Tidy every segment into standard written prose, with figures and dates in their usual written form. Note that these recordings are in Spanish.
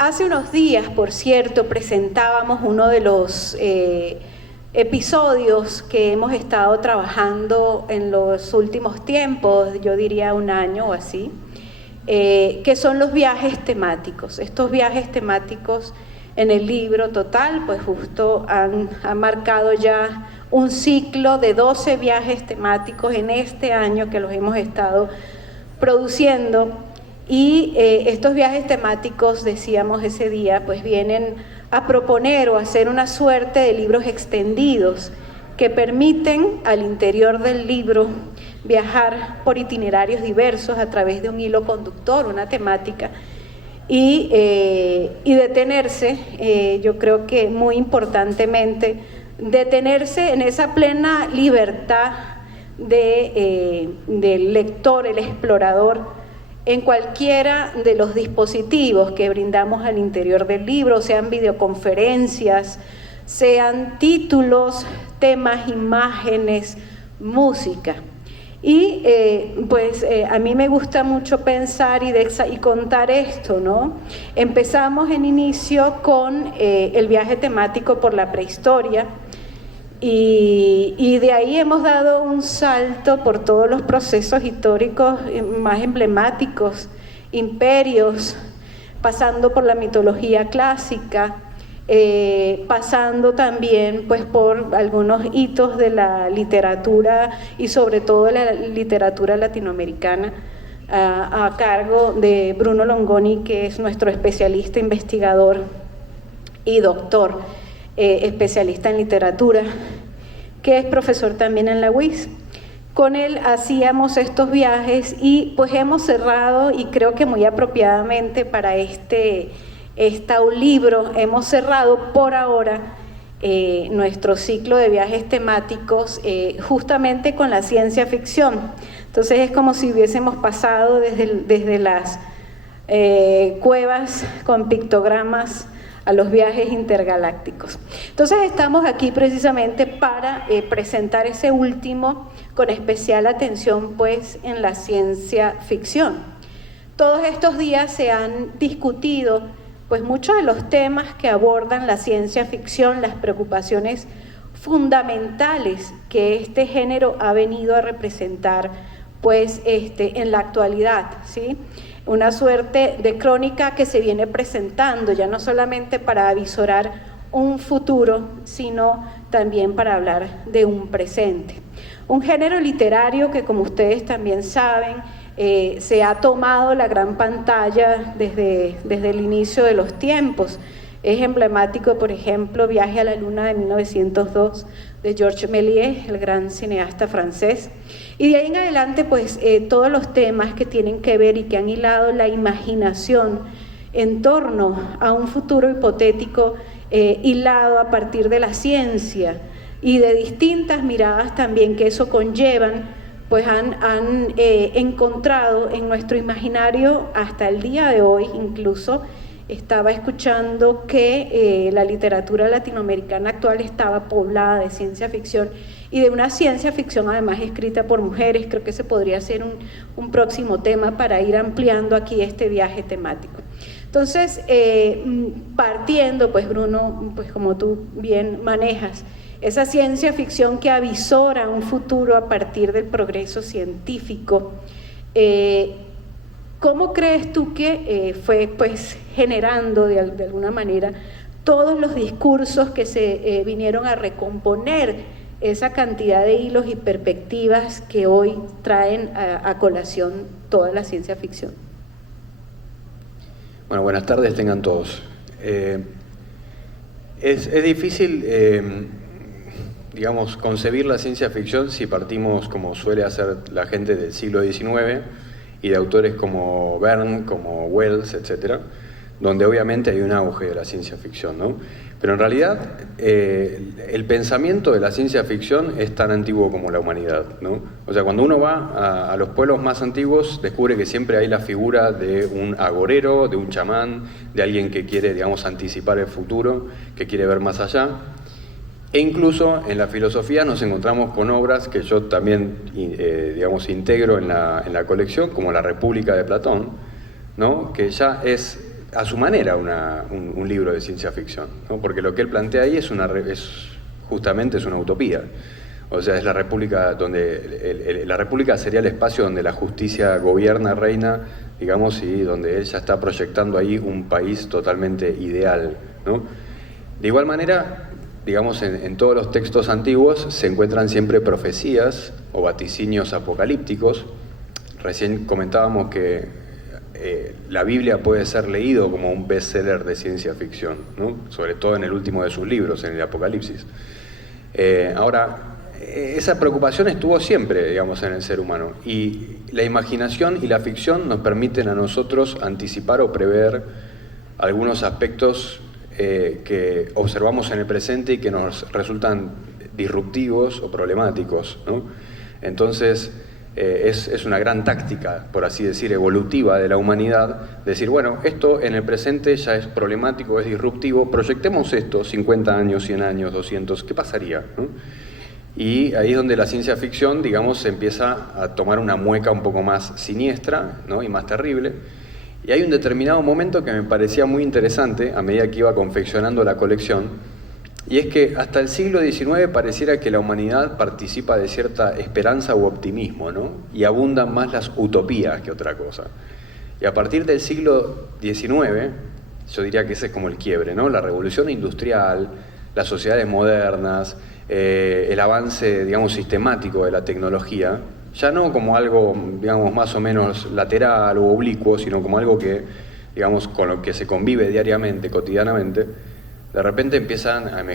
Hace unos días, por cierto, presentábamos uno de los episodios que hemos estado trabajando en los últimos tiempos, yo diría un año o así, que son los viajes temáticos. Estos viajes temáticos en el libro total, pues justo han marcado ya un ciclo de 12 viajes temáticos en este año que los hemos estado produciendo. Y estos viajes temáticos, decíamos ese día, pues vienen a proponer o a hacer una suerte de libros extendidos que permiten al interior del libro viajar por itinerarios diversos a través de un hilo conductor, una temática, y detenerse, yo creo que muy importantemente, detenerse en esa plena libertad del lector, el explorador, en cualquiera de los dispositivos que brindamos al interior del libro, sean videoconferencias, sean títulos, temas, imágenes, música. Y a mí me gusta mucho pensar y contar esto, ¿no? Empezamos en inicio con el viaje temático por la prehistoria, y de ahí hemos dado un salto por todos los procesos históricos más emblemáticos, imperios, pasando por la mitología clásica, pasando también pues por algunos hitos de la literatura y sobre todo de la literatura latinoamericana, a cargo de Bruno Longoni, que es nuestro especialista, investigador y doctor, especialista en literatura, que es profesor también en la UIS. Con él hacíamos estos viajes y pues hemos cerrado, y creo que muy apropiadamente para este libro, hemos cerrado por ahora nuestro ciclo de viajes temáticos justamente con la ciencia ficción. Entonces es como si hubiésemos pasado desde las cuevas con pictogramas a los viajes intergalácticos. Entonces estamos aquí precisamente para presentar ese último, con especial atención pues en la ciencia ficción. Todos estos días se han discutido pues muchos de los temas que abordan la ciencia ficción, las preocupaciones fundamentales que este género ha venido a representar pues en la actualidad, ¿sí? Una suerte de crónica que se viene presentando ya no solamente para avisorar un futuro, sino también para hablar de un presente. Un género literario que, como ustedes también saben, se ha tomado la gran pantalla desde el inicio de los tiempos. Es emblemático, por ejemplo, Viaje a la Luna de 1902 de Georges Méliès, el gran cineasta francés. Y de ahí en adelante, pues, todos los temas que tienen que ver y que han hilado la imaginación en torno a un futuro hipotético, hilado a partir de la ciencia y de distintas miradas también que eso conllevan, pues han encontrado en nuestro imaginario hasta el día de hoy. Incluso estaba escuchando que la literatura latinoamericana actual estaba poblada de ciencia ficción, y de una ciencia ficción además escrita por mujeres. Creo que ese podría ser un próximo tema para ir ampliando aquí este viaje temático. Entonces, partiendo, pues Bruno, pues como tú bien manejas, esa ciencia ficción que avisora un futuro a partir del progreso científico, ¿cómo crees tú que fue pues generando de alguna manera todos los discursos que se vinieron a recomponer esa cantidad de hilos y perspectivas que hoy traen a colación toda la ciencia ficción? Bueno, buenas tardes tengan todos. Es difícil, digamos, concebir la ciencia ficción si partimos, como suele hacer la gente del siglo XIX, y de autores como Verne, como Wells, etcétera, donde obviamente hay un auge de la ciencia ficción, ¿no? Pero en realidad el pensamiento de la ciencia ficción es tan antiguo como la humanidad, ¿no? O sea, cuando uno va a los pueblos más antiguos, descubre que siempre hay la figura de un agorero, de un chamán, de alguien que quiere, digamos, anticipar el futuro, que quiere ver más allá. E incluso en la filosofía nos encontramos con obras que yo también, digamos, integro en la colección, como La República de Platón, ¿no? Que ya es a su manera un libro de ciencia ficción, ¿no? Porque lo que él plantea ahí justamente es una utopía. O sea, es la república donde la república sería el espacio donde la justicia gobierna, reina, digamos, y donde él ya está proyectando ahí un país totalmente ideal, ¿no? De igual manera, digamos, en todos los textos antiguos se encuentran siempre profecías o vaticinios apocalípticos. Recién comentábamos que la Biblia puede ser leído como un bestseller de ciencia ficción, ¿no? Sobre todo en el último de sus libros, en el Apocalipsis. Ahora, esa preocupación estuvo siempre, digamos, en el ser humano, y la imaginación y la ficción nos permiten a nosotros anticipar o prever algunos aspectos que observamos en el presente y que nos resultan disruptivos o problemáticos, ¿no? Entonces, es una gran táctica, por así decir, evolutiva de la humanidad, decir, bueno, esto en el presente ya es problemático, es disruptivo, proyectemos esto 50 años, 100 años, 200, ¿qué pasaría, ¿no? Y ahí es donde la ciencia ficción, digamos, empieza a tomar una mueca un poco más siniestra, ¿no? Y más terrible. Y hay un determinado momento que me parecía muy interesante a medida que iba confeccionando la colección, y es que hasta el siglo XIX pareciera que la humanidad participa de cierta esperanza u optimismo, ¿no? Y abundan más las utopías que otra cosa. Y a partir del siglo XIX, yo diría que ese es como el quiebre, ¿no? La revolución industrial, las sociedades modernas, el avance, digamos, sistemático de la tecnología, ya no como algo, digamos, más o menos lateral o oblicuo, sino como algo que, digamos, con lo que se convive diariamente, cotidianamente. De repente empiezan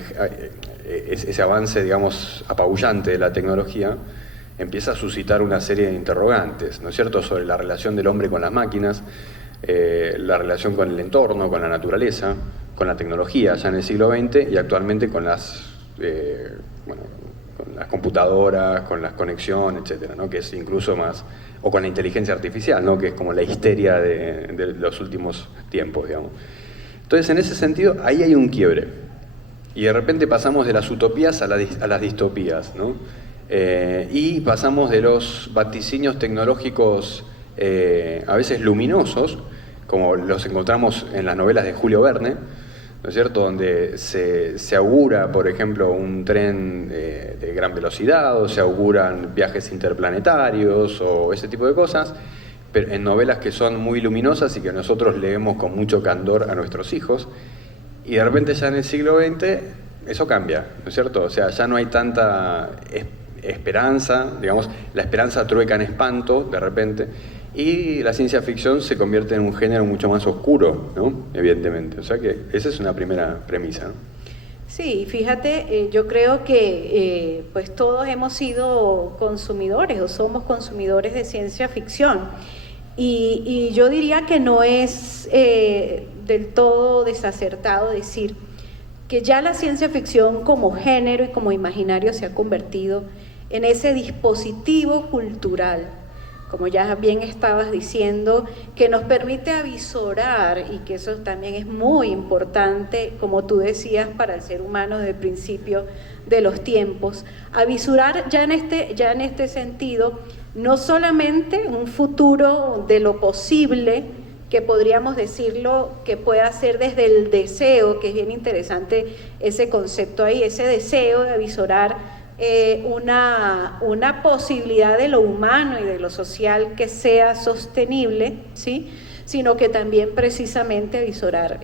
ese avance, digamos, apabullante de la tecnología, empieza a suscitar una serie de interrogantes, ¿no es cierto?, sobre la relación del hombre con las máquinas, la relación con el entorno, con la naturaleza, con la tecnología, ya en el siglo XX, y actualmente con las computadoras, con las conexiones, etcétera, ¿no?, que es incluso más, o con la inteligencia artificial, ¿no?, que es como la histeria de los últimos tiempos, digamos. Entonces, en ese sentido, ahí hay un quiebre. Y de repente pasamos de las utopías a las distopías, ¿no? Y pasamos de los vaticinios tecnológicos a veces luminosos, como los encontramos en las novelas de Julio Verne, ¿no es cierto?, donde se augura, por ejemplo, un tren de gran velocidad, o se auguran viajes interplanetarios, o ese tipo de cosas, pero en novelas que son muy luminosas y que nosotros leemos con mucho candor a nuestros hijos, y de repente ya en el siglo XX eso cambia, ¿no es cierto? O sea, ya no hay tanta esperanza, digamos, la esperanza trueca en espanto de repente, y la ciencia ficción se convierte en un género mucho más oscuro, ¿no? Evidentemente, o sea que esa es una primera premisa, ¿no? Sí, fíjate, yo creo que pues todos hemos sido consumidores o somos consumidores de ciencia ficción. Y yo diría que no es del todo desacertado decir que ya la ciencia ficción como género y como imaginario se ha convertido en ese dispositivo cultural, como ya bien estabas diciendo, que nos permite avisorar, y que eso también es muy importante, como tú decías, para el ser humano desde el principio de los tiempos, avisorar ya en este sentido, no solamente un futuro de lo posible, que podríamos decirlo que pueda ser desde el deseo, que es bien interesante ese concepto ahí, ese deseo de avisorar una posibilidad de lo humano y de lo social que sea sostenible, ¿sí?, sino que también precisamente avisorar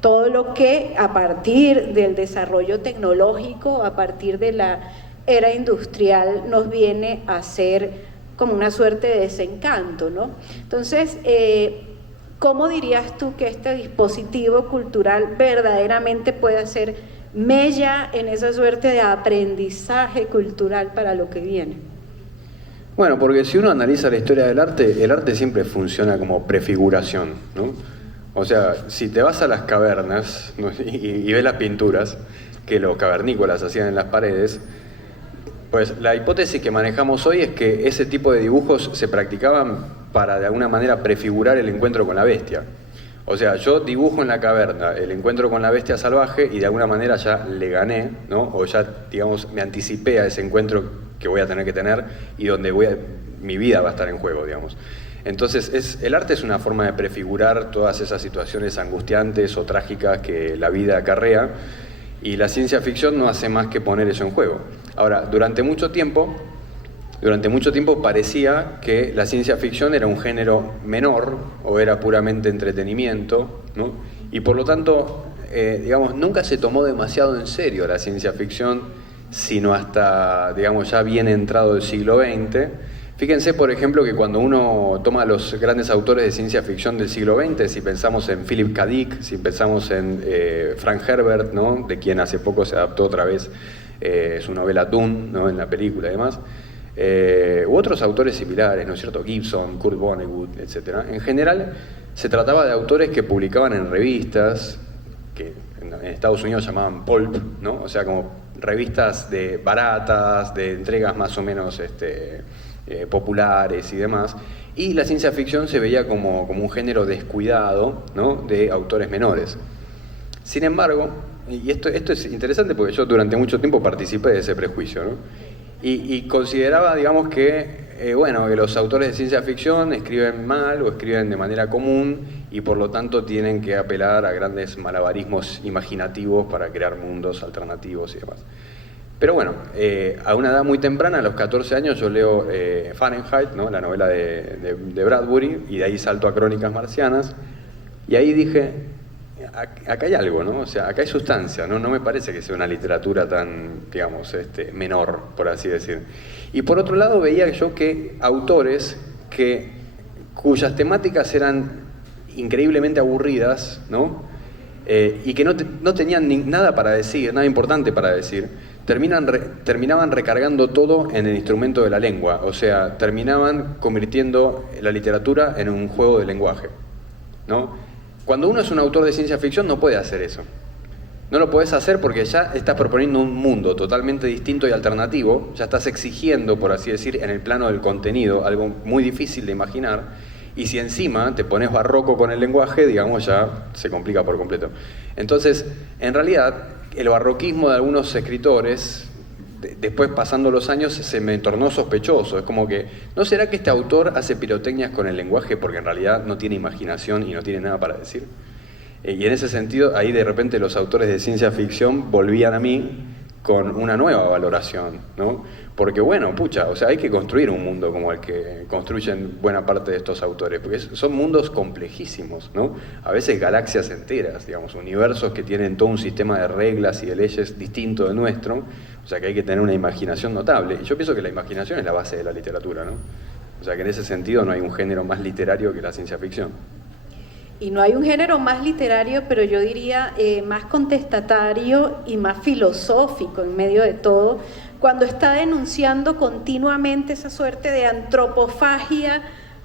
todo lo que a partir del desarrollo tecnológico, a partir de la era industrial, nos viene a ser como una suerte de desencanto, ¿no? Entonces, ¿cómo dirías tú que este dispositivo cultural verdaderamente puede hacer mella en esa suerte de aprendizaje cultural para lo que viene? Bueno, porque si uno analiza la historia del arte, el arte siempre funciona como prefiguración, ¿no? O sea, si te vas a las cavernas, ¿no?, y ves las pinturas que los cavernícolas hacían en las paredes, pues la hipótesis que manejamos hoy es que ese tipo de dibujos se practicaban para de alguna manera prefigurar el encuentro con la bestia. O sea, yo dibujo en la caverna el encuentro con la bestia salvaje y de alguna manera ya le gané, ¿no? O ya, digamos, me anticipé a ese encuentro que voy a tener y donde mi vida va a estar en juego, digamos. Entonces, el arte es una forma de prefigurar todas esas situaciones angustiantes o trágicas que la vida acarrea, y la ciencia ficción no hace más que poner eso en juego. Ahora, durante mucho tiempo parecía que la ciencia ficción era un género menor o era puramente entretenimiento, ¿no? Y por lo tanto, digamos, nunca se tomó demasiado en serio la ciencia ficción, sino hasta, digamos, ya bien entrado el siglo XX. Fíjense, por ejemplo, que cuando uno toma los grandes autores de ciencia ficción del siglo XX, si pensamos en Philip K. Dick, si pensamos en Frank Herbert, ¿no? De quien hace poco se adaptó otra vez su novela Dune, ¿no? En la película y demás, u otros autores similares, ¿no es cierto? Gibson, Kurt Vonnegut, etc. En general, se trataba de autores que publicaban en revistas, que en Estados Unidos llamaban pulp, ¿no? O sea, como revistas baratas, de entregas más o menos populares y demás, y la ciencia ficción se veía como un género descuidado, ¿no? De autores menores. Sin embargo, y esto es interesante porque yo durante mucho tiempo participé de ese prejuicio, ¿no? Y consideraba, digamos, que los autores de ciencia ficción escriben mal o escriben de manera común y por lo tanto tienen que apelar a grandes malabarismos imaginativos para crear mundos alternativos y demás. Pero bueno, a una edad muy temprana, a los 14 años, yo leo Fahrenheit, ¿no? La novela de Bradbury, y de ahí salto a Crónicas Marcianas, y ahí dije, acá hay algo, ¿no? O sea, acá hay sustancia, ¿no? No me parece que sea una literatura tan, digamos, menor, por así decir. Y por otro lado veía yo que autores cuyas temáticas eran increíblemente aburridas, ¿no? Y que no tenían nada para decir, nada importante para decir, terminaban recargando todo en el instrumento de la lengua, o sea, terminaban convirtiendo la literatura en un juego de lenguaje, ¿no? Cuando uno es un autor de ciencia ficción no puede hacer eso. No lo podés hacer porque ya estás proponiendo un mundo totalmente distinto y alternativo, ya estás exigiendo, por así decir, en el plano del contenido, algo muy difícil de imaginar, y si encima te pones barroco con el lenguaje, digamos, ya se complica por completo. Entonces, en realidad, el barroquismo de algunos escritores, después pasando los años, se me tornó sospechoso. Es como que, ¿no será que este autor hace pirotecnias con el lenguaje porque en realidad no tiene imaginación y no tiene nada para decir? Y en ese sentido, ahí de repente los autores de ciencia ficción volvían a mí con una nueva valoración, ¿no? Porque bueno, pucha, o sea, hay que construir un mundo como el que construyen buena parte de estos autores, porque son mundos complejísimos, ¿no? A veces galaxias enteras, digamos, universos que tienen todo un sistema de reglas y de leyes distinto del nuestro, o sea que hay que tener una imaginación notable. Y yo pienso que la imaginación es la base de la literatura, ¿no? O sea que en ese sentido no hay un género más literario que la ciencia ficción. Y no hay un género más literario, pero yo diría más contestatario y más filosófico en medio de todo, cuando está denunciando continuamente esa suerte de antropofagia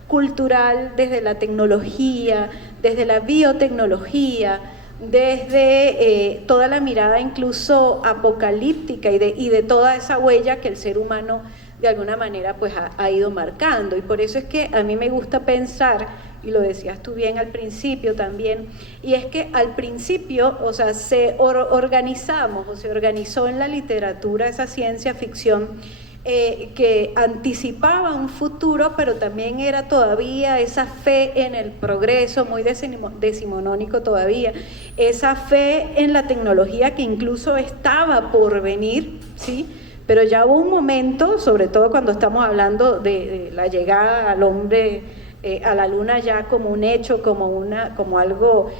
cultural desde la tecnología, desde la biotecnología, desde toda la mirada incluso apocalíptica y de toda esa huella que el ser humano de alguna manera pues ha ido marcando. Y por eso es que a mí me gusta pensar, y lo decías tú bien al principio también, y es que al principio, o sea, se organizó en la literatura esa ciencia ficción que anticipaba un futuro, pero también era todavía esa fe en el progreso, muy decimonónico todavía, esa fe en la tecnología que incluso estaba por venir, ¿sí? Pero ya hubo un momento, sobre todo cuando estamos hablando de la llegada al hombre a la luna ya como un hecho, como algo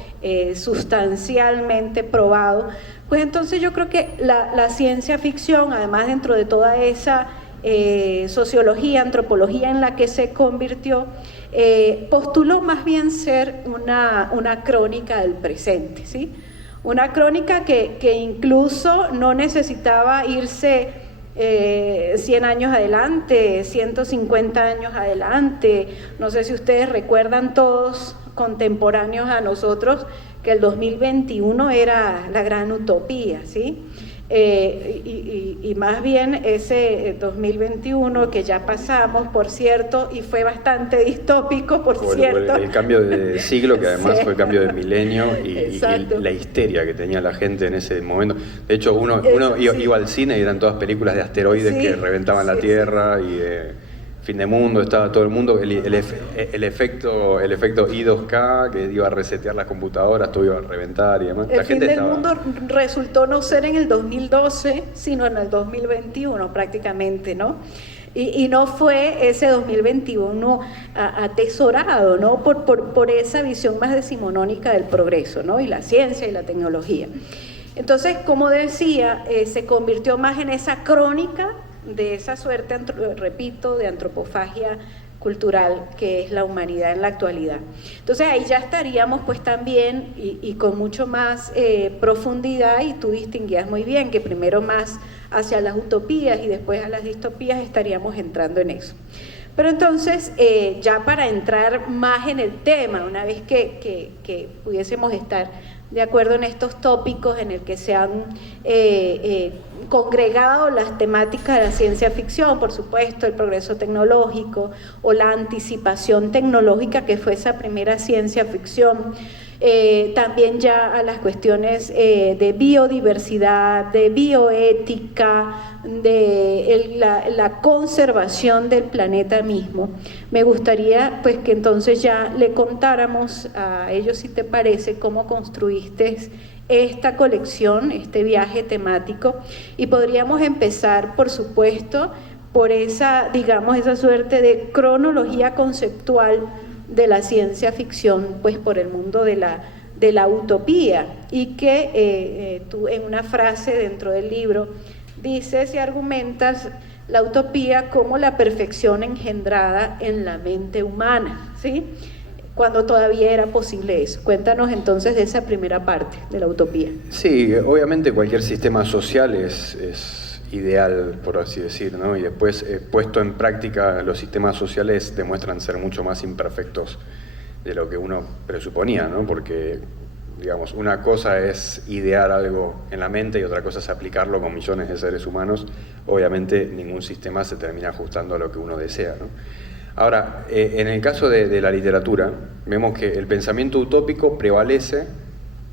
sustancialmente probado, pues entonces yo creo que la ciencia ficción, además dentro de toda esa sociología, antropología en la que se convirtió, postuló más bien ser una crónica del presente, ¿sí? Una crónica que incluso no necesitaba irse 100 años adelante, 150 años adelante. No sé si ustedes recuerdan, todos contemporáneos a nosotros, que el 2021 era la gran utopía, ¿sí? Y más bien ese 2021 que ya pasamos, por cierto, y fue bastante distópico, por cierto. El cambio de siglo, que además Sí. fue el cambio de milenio y la histeria que tenía la gente en ese momento. De hecho, uno Sí. iba al cine y eran todas películas de asteroides Sí, que reventaban la sí, Tierra fin de mundo, estaba todo el mundo, el efecto I2K que iba a resetear las computadoras, todo iba a reventar y demás. El fin del mundo resultó no ser en el 2012, sino en el 2021 prácticamente, ¿no? Y no fue ese 2021 atesorado, ¿no? Por esa visión más decimonónica del progreso, ¿no? Y la ciencia y la tecnología. Entonces, como decía, se convirtió más en esa crónica de esa suerte, repito, de antropofagia cultural que es la humanidad en la actualidad. Entonces ahí ya estaríamos pues también y con mucho más profundidad, y tú distinguías muy bien que primero más hacia las utopías y después a las distopías estaríamos entrando en eso. Pero entonces, ya para entrar más en el tema, una vez que pudiésemos estar de acuerdo en estos tópicos en el que se han congregado las temáticas de la ciencia ficción, por supuesto, el progreso tecnológico o la anticipación tecnológica, que fue esa primera ciencia ficción, también ya a las cuestiones de biodiversidad, de bioética, de la conservación del planeta mismo. Me gustaría pues que entonces ya le contáramos a ellos, si te parece, cómo construiste esta colección, este viaje temático, y podríamos empezar, por supuesto, por esa, digamos, esa suerte de cronología conceptual de la ciencia ficción, pues por el mundo de la utopía, y que tú en una frase dentro del libro dices y argumentas la utopía como la perfección engendrada en la mente humana, ¿sí? Cuando todavía era posible eso. Cuéntanos entonces de esa primera parte de la utopía. Sí, obviamente cualquier sistema social es ideal, por así decir, ¿no? Y después, puesto en práctica, los sistemas sociales demuestran ser mucho más imperfectos de lo que uno presuponía, ¿no? Porque, digamos, una cosa es idear algo en la mente y otra cosa es aplicarlo con millones de seres humanos. Obviamente ningún sistema se termina ajustando a lo que uno desea, ¿no? Ahora, en el caso de la literatura, vemos que el pensamiento utópico prevalece,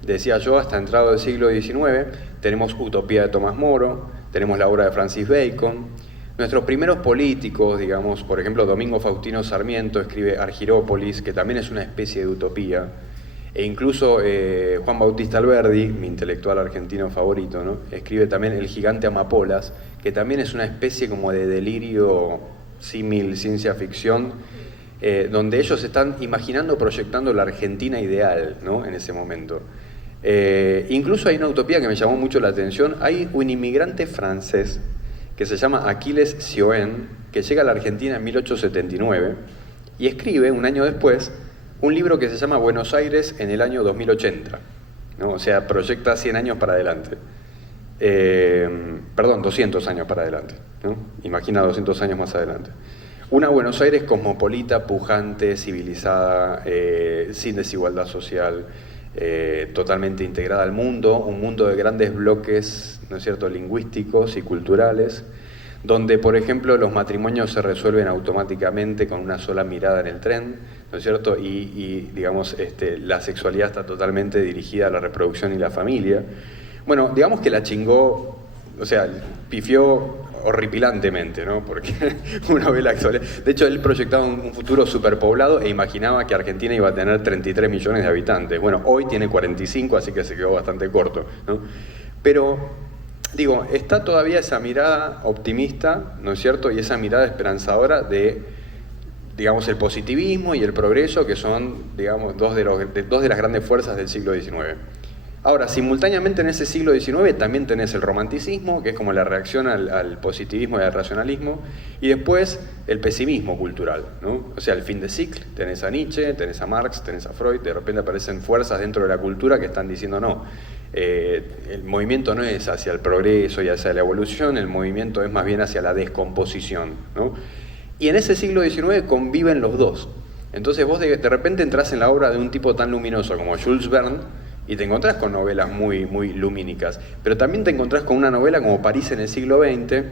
decía yo, hasta entrado del siglo XIX. Tenemos Utopía de Tomás Moro, tenemos la obra de Francis Bacon. Nuestros primeros políticos, digamos, por ejemplo, Domingo Faustino Sarmiento escribe Argirópolis, que también es una especie de utopía, e incluso Juan Bautista Alberdi, mi intelectual argentino favorito, ¿no?, escribe también El gigante amapolas, que también es una especie como de delirio símil ciencia ficción, donde ellos están imaginando, proyectando la Argentina ideal, ¿no?, en ese momento. Incluso hay una utopía que me llamó mucho la atención. Hay un inmigrante francés que se llama Achilles Sioen, que llega a la Argentina en 1879 y escribe, un año después, un libro que se llama Buenos Aires en el año 2080, ¿no? O sea, proyecta 100 años para adelante. Perdón, 200 años para adelante, ¿no? Imagina 200 años más adelante. Una Buenos Aires cosmopolita, pujante, civilizada, sin desigualdad social, totalmente integrada al mundo, un mundo de grandes bloques, ¿no es cierto?, lingüísticos y culturales, donde, por ejemplo, los matrimonios se resuelven automáticamente con una sola mirada en el tren, ¿no es cierto?, y digamos, la sexualidad está totalmente dirigida a la reproducción y la familia. Bueno, digamos que la chingó, o sea, pifió horripilantemente, ¿no? Porque uno ve la actualidad. De hecho, él proyectaba un futuro superpoblado e imaginaba que Argentina iba a tener 33 millones de habitantes. Bueno, hoy tiene 45, así que se quedó bastante corto, ¿no? Pero, digo, está todavía esa mirada optimista, ¿no es cierto?, y esa mirada esperanzadora de, digamos, el positivismo y el progreso, que son, digamos, dos de las grandes fuerzas del siglo XIX. Ahora, simultáneamente en ese siglo XIX también tenés el romanticismo, que es como la reacción al positivismo y al racionalismo, y después el pesimismo cultural, ¿no? O sea, el fin de ciclo, tenés a Nietzsche, tenés a Marx, tenés a Freud, de repente aparecen fuerzas dentro de la cultura que están diciendo no, el movimiento no es hacia el progreso y hacia la evolución, el movimiento es más bien hacia la descomposición, ¿no? Y en ese siglo XIX conviven los dos. Entonces vos de repente entrás en la obra de un tipo tan luminoso como Jules Verne, y te encontrás con novelas muy, muy lumínicas, pero también te encontrás con una novela como París en el siglo XX,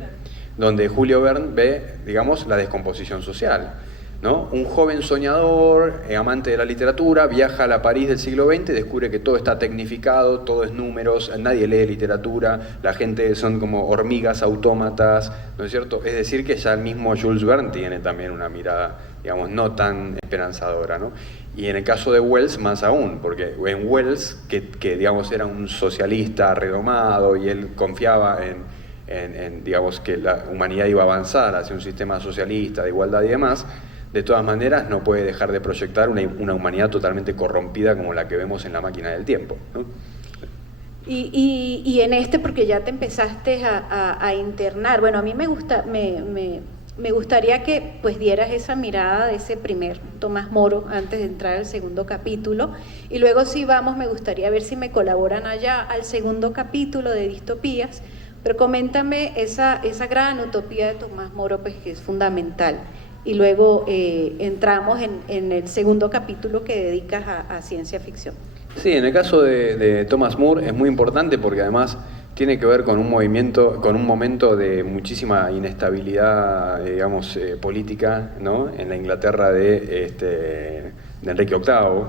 donde Julio Verne ve, digamos, la descomposición social. ¿no? Un joven soñador, amante de la literatura, viaja a la París del siglo XX y descubre que todo está tecnificado, todo es números, nadie lee literatura, la gente son como hormigas autómatas, ¿no es cierto? Es decir, que ya el mismo Jules Verne tiene también una mirada, digamos, no tan esperanzadora, ¿no? Y en el caso de Wells, más aún, porque en Wells, que digamos era un socialista redomado y él confiaba en digamos, que la humanidad iba a avanzar hacia un sistema socialista, de igualdad y demás, de todas maneras no puede dejar de proyectar una humanidad totalmente corrompida como la que vemos en La máquina del tiempo, ¿no? Y en este, porque ya te empezaste a internar, bueno, a mí me gustaría que pues dieras esa mirada de ese primer Tomás Moro antes de entrar al segundo capítulo, y luego si vamos, me gustaría ver si me colaboran allá al segundo capítulo de Distopías, pero coméntame esa gran utopía de Tomás Moro, pues que es fundamental. Y luego entramos en el segundo capítulo que dedicas a ciencia ficción. Sí, en el caso de Thomas More es muy importante porque además tiene que ver con un movimiento, con un momento de muchísima inestabilidad, digamos, política, ¿no? En la Inglaterra de Enrique VIII.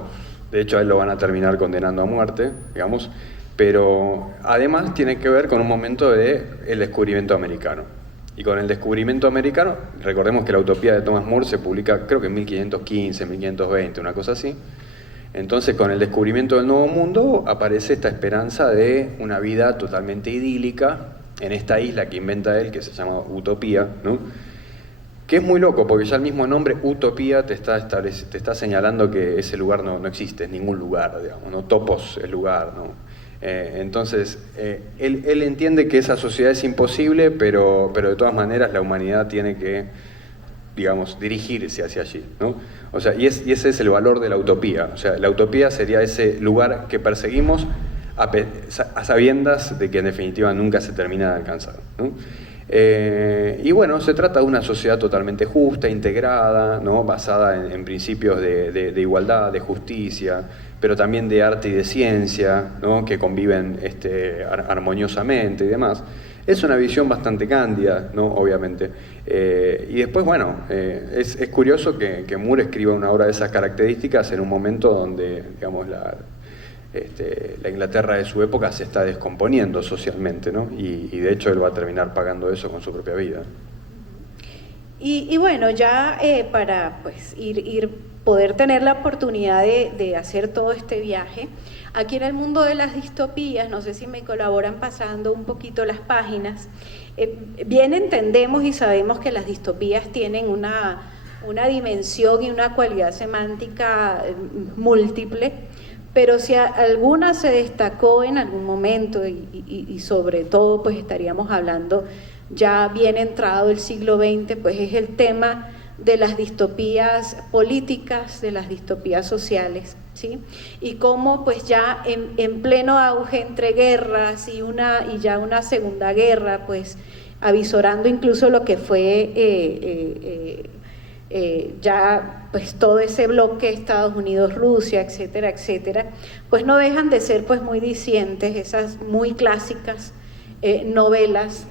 De hecho, a él lo van a terminar condenando a muerte, digamos. Pero además tiene que ver con un momento del descubrimiento americano. Y con el descubrimiento americano, recordemos que la utopía de Thomas More se publica creo que en 1515, 1520, una cosa así. Entonces, con el descubrimiento del Nuevo Mundo aparece esta esperanza de una vida totalmente idílica en esta isla que inventa él, que se llama Utopía, ¿no? Que es muy loco, porque ya el mismo nombre Utopía te está señalando que ese lugar no existe, en ningún lugar, digamos, ¿no? Topos es lugar, ¿no? Entonces, él entiende que esa sociedad es imposible, pero de todas maneras la humanidad tiene que, digamos, dirigirse hacia allí, ¿no? O sea, y ese es el valor de la utopía. O sea, la utopía sería ese lugar que perseguimos a sabiendas de que en definitiva nunca se termina de alcanzar, ¿no? Y bueno, se trata de una sociedad totalmente justa, integrada, ¿no? Basada en principios de igualdad, de justicia, pero también de arte y de ciencia, ¿no? Que conviven armoniosamente y demás. Es una visión bastante cándida, ¿no? Obviamente. Y después, bueno, es curioso que Moore escriba una obra de esas características en un momento donde, digamos, la Inglaterra de su época se está descomponiendo socialmente, ¿no? Y de hecho él va a terminar pagando eso con su propia vida. Y bueno, ya para pues poder tener la oportunidad de hacer todo este viaje, aquí en el mundo de las distopías, no sé si me colaboran pasando un poquito las páginas, bien entendemos y sabemos que las distopías tienen una dimensión y una cualidad semántica múltiple, pero si alguna se destacó en algún momento y sobre todo pues estaríamos hablando ya bien entrado el siglo XX, pues es el tema de las distopías políticas, de las distopías sociales, ¿sí? Y cómo pues ya en pleno auge entre guerras y ya una segunda guerra, pues avisorando incluso lo que fue ya pues todo ese bloque Estados Unidos, Rusia, etcétera, etcétera, pues no dejan de ser pues muy discientes esas muy clásicas novelas,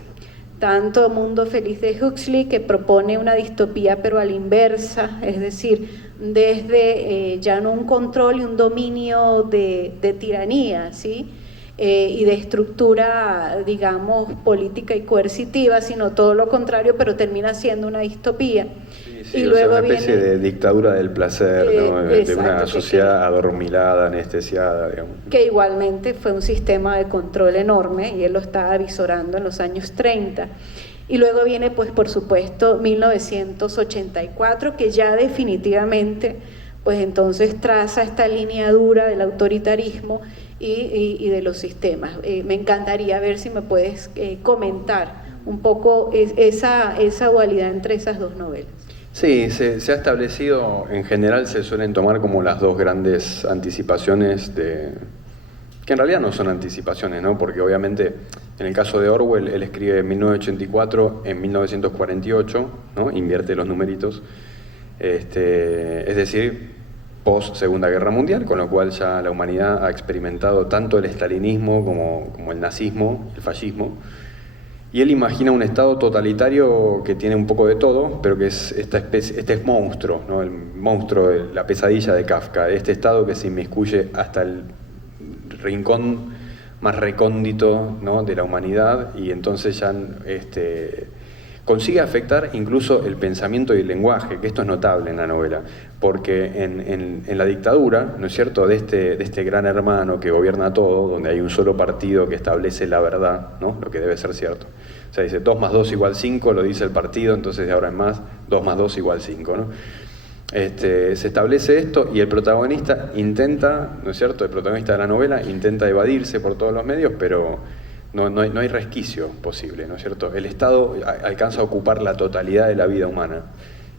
tanto Mundo Feliz de Huxley, que propone una distopía pero a la inversa, es decir, desde ya no un control y un dominio de tiranía, ¿sí? Y de estructura, digamos, política y coercitiva, sino todo lo contrario, pero termina siendo una distopía. Sí, y luego una especie de dictadura del placer, ¿no? De una sociedad adormilada, anestesiada, digamos. Que igualmente fue un sistema de control enorme, y él lo estaba avisorando en los años 30. Y luego viene, pues, por supuesto, 1984, que ya definitivamente, pues entonces traza esta línea dura del autoritarismo y de los sistemas. Me encantaría ver si me puedes comentar un poco esa dualidad entre esas dos novelas. Sí, se ha establecido, en general se suelen tomar como las dos grandes anticipaciones que en realidad no son anticipaciones, ¿no? Porque obviamente en el caso de Orwell, él escribe en 1984, en 1948, ¿no? Invierte los numeritos, es decir, post Segunda Guerra Mundial, con lo cual ya la humanidad ha experimentado tanto el estalinismo como el nazismo, el fascismo. Y él imagina un estado totalitario que tiene un poco de todo, pero que es este monstruo, ¿no? El monstruo, la pesadilla de Kafka, este estado que se inmiscuye hasta el rincón más recóndito, ¿no?, de la humanidad, y entonces ya consigue afectar incluso el pensamiento y el lenguaje, que esto es notable en la novela, porque en la dictadura, ¿no es cierto?, de este gran hermano que gobierna todo, donde hay un solo partido que establece la verdad, ¿no?, lo que debe ser cierto. O sea, dice 2 más 2 igual 5, lo dice el partido, entonces de ahora en más 2 más 2 igual 5, ¿no? Se establece esto y el protagonista intenta, ¿no es cierto?, el protagonista de la novela intenta evadirse por todos los medios, pero no hay resquicio posible, ¿no es cierto? El Estado alcanza a ocupar la totalidad de la vida humana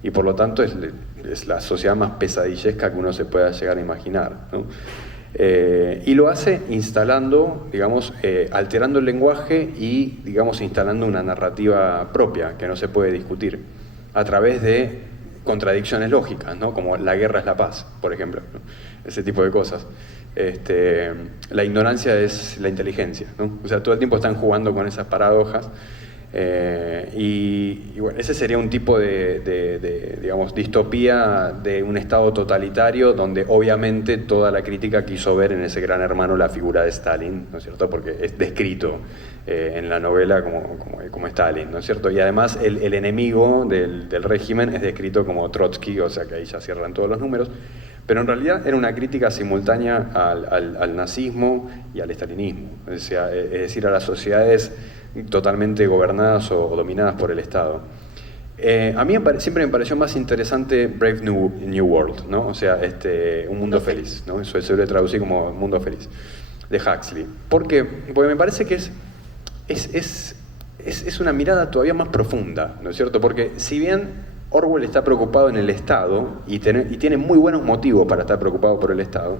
y por lo tanto es la sociedad más pesadillesca que uno se pueda llegar a imaginar, ¿no? Y lo hace instalando, digamos, alterando el lenguaje y, digamos, instalando una narrativa propia que no se puede discutir a través de contradicciones lógicas, ¿no?, como la guerra es la paz, por ejemplo, ¿no?, ese tipo de cosas. La ignorancia es la inteligencia, ¿no? O sea, todo el tiempo están jugando con esas paradojas. Y bueno, ese sería un tipo de digamos, distopía de un estado totalitario donde obviamente toda la crítica quiso ver en ese gran hermano la figura de Stalin, ¿no es cierto?, porque es descrito en la novela como Stalin, ¿no es cierto? Y además el enemigo del régimen es descrito como Trotsky, o sea que ahí ya cierran todos los números, pero en realidad era una crítica simultánea al nazismo y al estalinismo, es decir, a las sociedades totalmente gobernadas o dominadas por el Estado. A mí siempre me pareció más interesante Brave New World, ¿no? O sea, Un Mundo Feliz, ¿no? Eso se debe traducir como Mundo Feliz, de Huxley. ¿Por qué? Porque me parece que es una mirada todavía más profunda, ¿no es cierto? Porque si bien Orwell está preocupado en el Estado y tiene muy buenos motivos para estar preocupado por el Estado,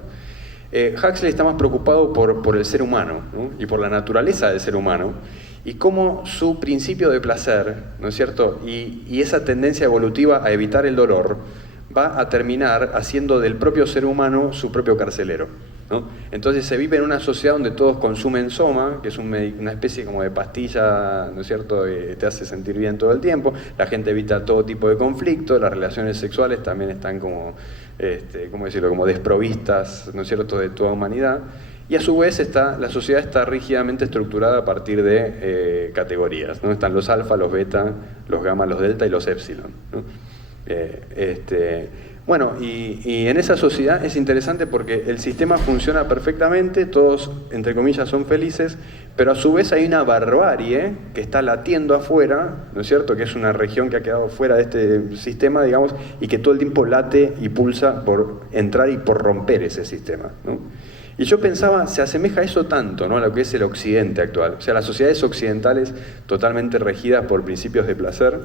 Huxley está más preocupado por el ser humano, ¿no?, y por la naturaleza del ser humano, y cómo su principio de placer, ¿no es cierto?, y esa tendencia evolutiva a evitar el dolor va a terminar haciendo del propio ser humano su propio carcelero, ¿no? Entonces se vive en una sociedad donde todos consumen soma, que es una especie como de pastilla, ¿no es cierto?, que te hace sentir bien todo el tiempo. La gente evita todo tipo de conflicto, las relaciones sexuales también están como, ¿cómo decirlo?, como desprovistas, ¿no es cierto?, de toda humanidad. Y a su vez la sociedad está rígidamente estructurada a partir de categorías, ¿no? Están los alfa, los beta, los gamma, los delta y los épsilon, ¿no? Bueno, y en esa sociedad es interesante porque el sistema funciona perfectamente, todos, entre comillas, son felices, pero a su vez hay una barbarie que está latiendo afuera, ¿no es cierto?, que es una región que ha quedado fuera de este sistema, digamos, y que todo el tiempo late y pulsa por entrar y por romper ese sistema, ¿no? Y yo pensaba, se asemeja eso tanto, ¿no?, a lo que es el occidente actual. O sea, las sociedades occidentales totalmente regidas por principios de placer.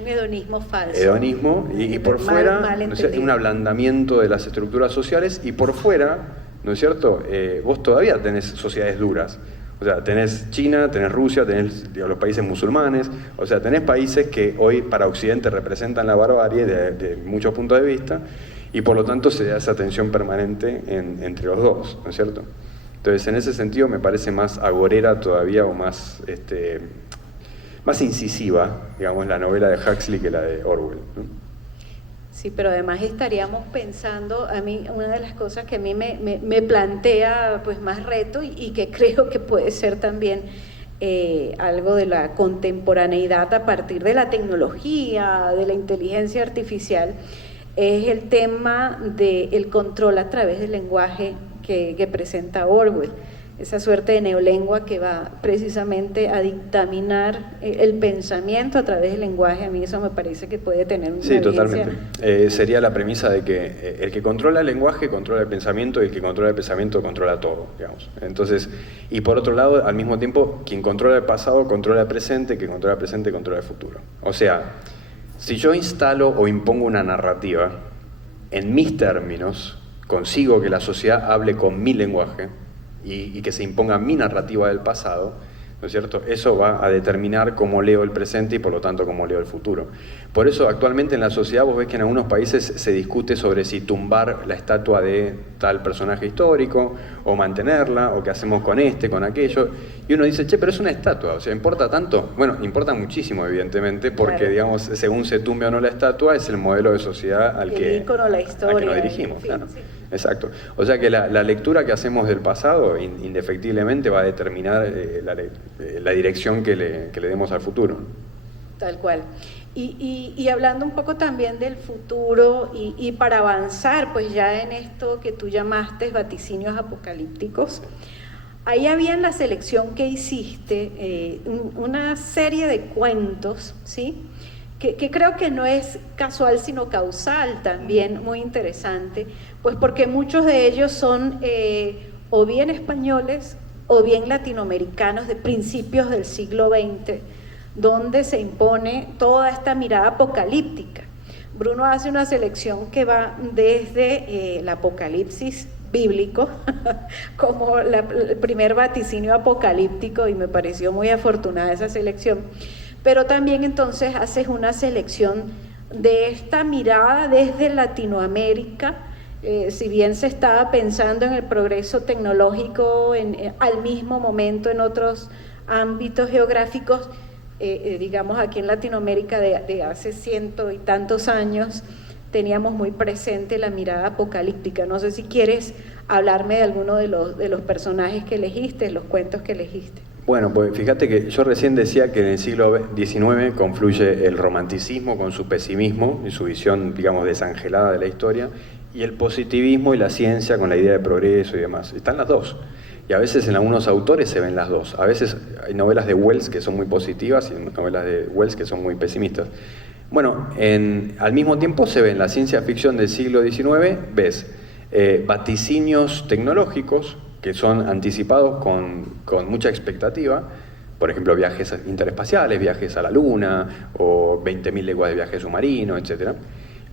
Un hedonismo falso. Hedonismo, y por fuera, ¿no es cierto?, un ablandamiento de las estructuras sociales, y por fuera, ¿no es cierto?, vos todavía tenés sociedades duras. O sea, tenés China, tenés Rusia, tenés, digamos, los países musulmanes, o sea, tenés países que hoy para Occidente representan la barbarie de muchos puntos de vista, y por lo tanto se da esa tensión permanente entre los dos, ¿no es cierto? Entonces, en ese sentido me parece más agorera todavía, o más incisiva, digamos, la novela de Huxley que la de Orwell, ¿no? Sí, pero además estaríamos pensando, a mí una de las cosas que a mí me plantea pues más reto y que creo que puede ser también algo de la contemporaneidad a partir de la tecnología, de la inteligencia artificial, es el tema del control a través del lenguaje que presenta Orwell, esa suerte de neolengua que va precisamente a dictaminar el pensamiento a través del lenguaje. A mí eso me parece que puede tener una Sí, vigencia. totalmente. Sería la premisa de que el que controla el lenguaje controla el pensamiento, y el que controla el pensamiento controla todo, digamos. Entonces, y por otro lado, al mismo tiempo, quien controla el pasado controla el presente, quien controla el presente controla el futuro. O sea, si yo instalo o impongo una narrativa en mis términos, consigo que la sociedad hable con mi lenguaje y que se imponga mi narrativa del pasado, ¿no es cierto? Eso va a determinar cómo leo el presente y por lo tanto cómo leo el futuro. Por eso actualmente en la sociedad vos ves que en algunos países se discute sobre si tumbar la estatua de tal personaje histórico o mantenerla, o qué hacemos con con aquello, Y uno dice, che, pero es una estatua, o sea, ¿importa tanto? Bueno, importa muchísimo, evidentemente, porque, claro, digamos, según se tumbe o no la estatua, es el modelo de sociedad al que, ícono, la historia, al que nos dirigimos. en fin, Claro. sí. Exacto. O sea que la lectura que hacemos del pasado, indefectiblemente, va a determinar la dirección que le demos al futuro. Tal cual. Y hablando un poco también del futuro y para avanzar, pues ya en esto que tú llamaste vaticinios apocalípticos, ahí había en la selección que hiciste una serie de cuentos, ¿sí? Que creo que no es casual sino causal también, muy interesante, pues porque muchos de ellos son o bien españoles o bien latinoamericanos de principios del siglo XX, donde se impone toda esta mirada apocalíptica. Bruno hace una selección que va desde el apocalipsis bíblico como el primer vaticinio apocalíptico, y me pareció muy afortunada esa selección, pero también entonces haces una selección de esta mirada desde Latinoamérica, si bien se estaba pensando en el progreso tecnológico al mismo momento en otros ámbitos geográficos, digamos aquí en Latinoamérica de hace ciento y tantos años, teníamos muy presente la mirada apocalíptica. No sé si quieres hablarme de alguno de los personajes que elegiste, los cuentos que elegiste. Bueno, pues fíjate que yo recién decía que en el siglo XIX confluye el romanticismo con su pesimismo y su visión, digamos, desangelada de la historia, y el positivismo y la ciencia con la idea de progreso y demás. Están las dos. Y a veces en algunos autores se ven las dos. A veces hay novelas de Wells que son muy positivas y novelas de Wells que son muy pesimistas. Bueno, al mismo tiempo se ve en la ciencia ficción del siglo XIX, ves vaticinios tecnológicos que son anticipados con mucha expectativa, por ejemplo, viajes interespaciales, viajes a la Luna, o 20.000 leguas de viaje submarino, etc.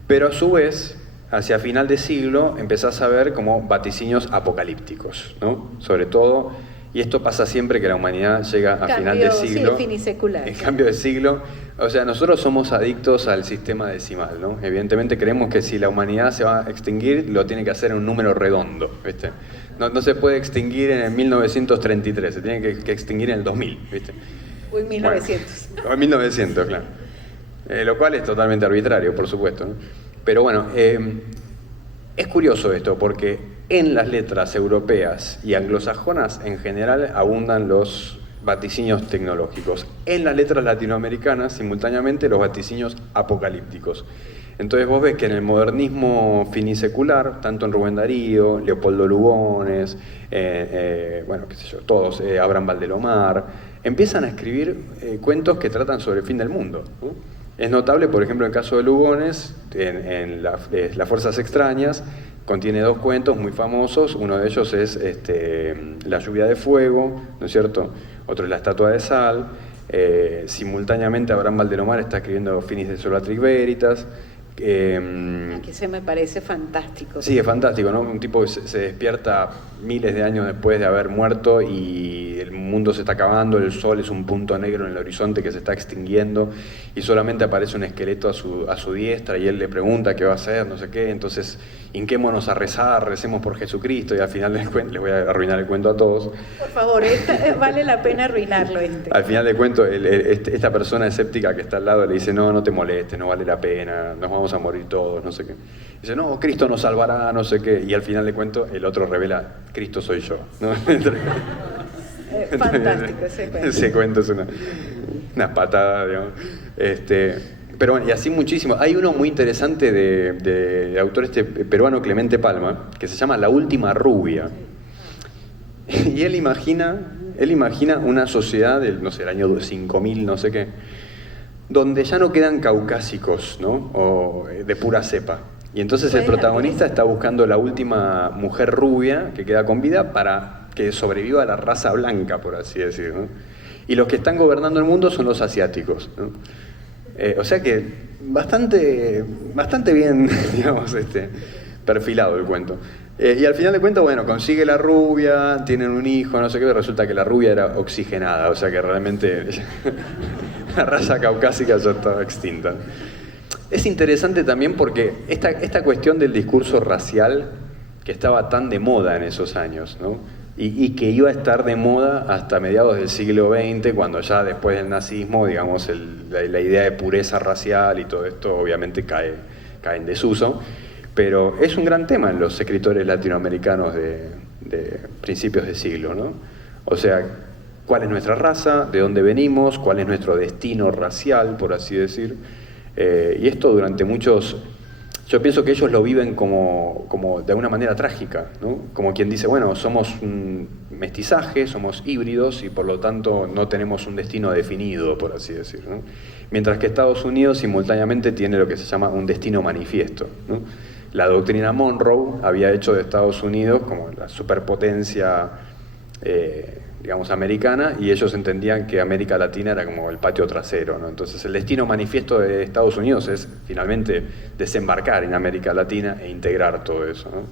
Pero a su vez, hacia final de siglo, empezás a ver como vaticinios apocalípticos, ¿no? Sobre todo, y esto pasa siempre que la humanidad llega a final de siglo. Sí, finisecular. En cambio de siglo, o sea, nosotros somos adictos al sistema decimal, ¿no? Evidentemente creemos que si la humanidad se va a extinguir, lo tiene que hacer en un número redondo, ¿viste? No se puede extinguir en el 1933, se tiene que extinguir en el 2000, ¿viste? Uy, 1900. Bueno, o en 1900, claro. Lo cual es totalmente arbitrario, por supuesto, ¿no? Pero bueno, es curioso esto, porque en las letras europeas y anglosajonas en general abundan los vaticinios tecnológicos. En las letras latinoamericanas, simultáneamente, los vaticinios apocalípticos. Entonces vos ves que en el modernismo finisecular, tanto en Rubén Darío, Leopoldo Lugones, bueno, qué sé yo, todos, Abraham Valdelomar, empiezan a escribir cuentos que tratan sobre el fin del mundo, ¿no? Es notable, por ejemplo, el caso de Lugones, en Las Fuerzas Extrañas, contiene dos cuentos muy famosos. Uno de ellos es La lluvia de fuego, ¿no es cierto? Otro es La estatua de sal. Simultáneamente Abraham Valdelomar está escribiendo Finis de Solatrix Veritas. Que se me parece fantástico. Sí, es fantástico, ¿no? Un tipo que se despierta miles de años después de haber muerto y el mundo se está acabando, el sol es un punto negro en el horizonte que se está extinguiendo y solamente aparece un esqueleto a su diestra y él le pregunta qué va a hacer, no sé qué, entonces hinquémonos a rezar, recemos por Jesucristo, y al final les voy a arruinar el cuento a todos. Por favor, vale la pena arruinarlo. Al final del cuento, esta persona escéptica que está al lado le dice, no te molestes, no vale la pena, nos vamos a morir todos, no sé qué. Dice, no, Cristo nos salvará, no sé qué. Y al final del cuento, el otro revela, Cristo soy yo, ¿no? Fantástico ese cuento. Ese cuento es una patada, digamos. Pero bueno, y así muchísimo. Hay uno muy interesante de autor peruano, Clemente Palma, que se llama La última rubia. Y él imagina una sociedad del, no sé, el año 5000, no sé qué, donde ya no quedan caucásicos, ¿no? O de pura cepa. Y entonces el protagonista está buscando la última mujer rubia que queda con vida para que sobreviva la raza blanca, por así decirlo, ¿no? Y los que están gobernando el mundo son los asiáticos, ¿no? O sea que bastante bien, digamos, perfilado el cuento. Y al final de cuentas, bueno, consigue la rubia, tienen un hijo, no sé qué, resulta que la rubia era oxigenada, o sea que realmente la raza caucásica ya estaba extinta. Es interesante también porque esta cuestión del discurso racial que estaba tan de moda en esos años, ¿no? y que iba a estar de moda hasta mediados del siglo XX, cuando ya después del nazismo, digamos, la idea de pureza racial y todo esto obviamente cae en desuso. Pero es un gran tema en los escritores latinoamericanos de principios de siglo, ¿no? O sea, ¿cuál es nuestra raza? ¿De dónde venimos? ¿Cuál es nuestro destino racial, por así decir? Y esto durante muchos... Yo pienso que ellos lo viven como de alguna manera trágica, ¿no? Como quien dice, bueno, somos un mestizaje, somos híbridos y por lo tanto no tenemos un destino definido, por así decir, ¿no? Mientras que Estados Unidos simultáneamente tiene lo que se llama un destino manifiesto, ¿no? La doctrina Monroe había hecho de Estados Unidos como la superpotencia, digamos, americana, y ellos entendían que América Latina era como el patio trasero, ¿no? Entonces el destino manifiesto de Estados Unidos es finalmente desembarcar en América Latina e integrar todo eso, ¿no?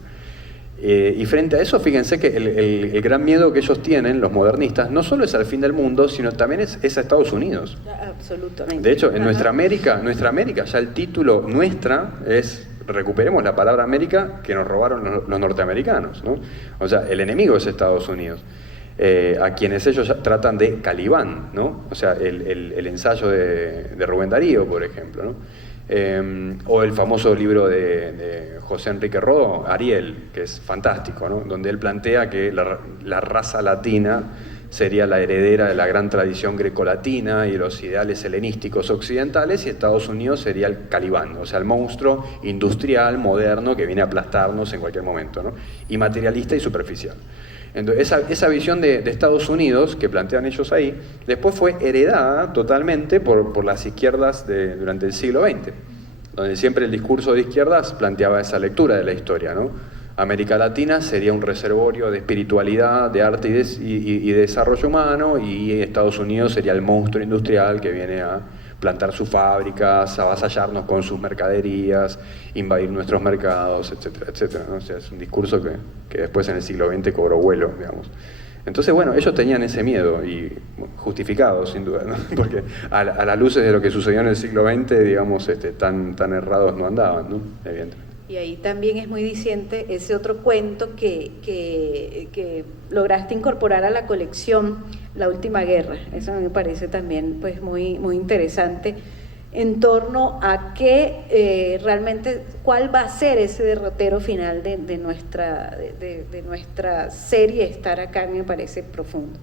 Y frente a eso, fíjense que el gran miedo que ellos tienen, los modernistas, no solo es al fin del mundo, sino también es a Estados Unidos. Absolutamente. De hecho, en nuestra América, ya el título nuestra es recuperemos la palabra América que nos robaron los norteamericanos, ¿no? O sea, el enemigo es Estados Unidos. A quienes ellos tratan de Calibán, ¿no? O sea, el ensayo de Rubén Darío, por ejemplo, ¿no? O el famoso libro de José Enrique Rodó, Ariel, que es fantástico, ¿no? Donde él plantea que la raza latina sería la heredera de la gran tradición grecolatina y los ideales helenísticos occidentales, y Estados Unidos sería el Calibán, o sea, el monstruo industrial, moderno, que viene a aplastarnos en cualquier momento, ¿no? Y materialista y superficial. Entonces, esa visión de Estados Unidos que plantean ellos ahí, después fue heredada totalmente por las izquierdas durante el siglo XX, donde siempre el discurso de izquierdas planteaba esa lectura de la historia, ¿no? América Latina sería un reservorio de espiritualidad, de arte y de desarrollo humano, y Estados Unidos sería el monstruo industrial que viene a plantar sus fábricas, avasallarnos con sus mercaderías, invadir nuestros mercados, etcétera, etcétera, ¿no? O sea, es un discurso que después en el siglo XX cobró vuelo, digamos. Entonces, bueno, ellos tenían ese miedo, y justificado, sin duda, ¿no? Porque a las luces de lo que sucedió en el siglo XX, digamos, tan errados no andaban, ¿no? Evidentemente. Y ahí también es muy diciente ese otro cuento que lograste incorporar a la colección, La Última Guerra. Eso me parece también pues muy, muy interesante, en torno a qué realmente, cuál va a ser ese derrotero final de nuestra serie Estar Acá, me parece profundo.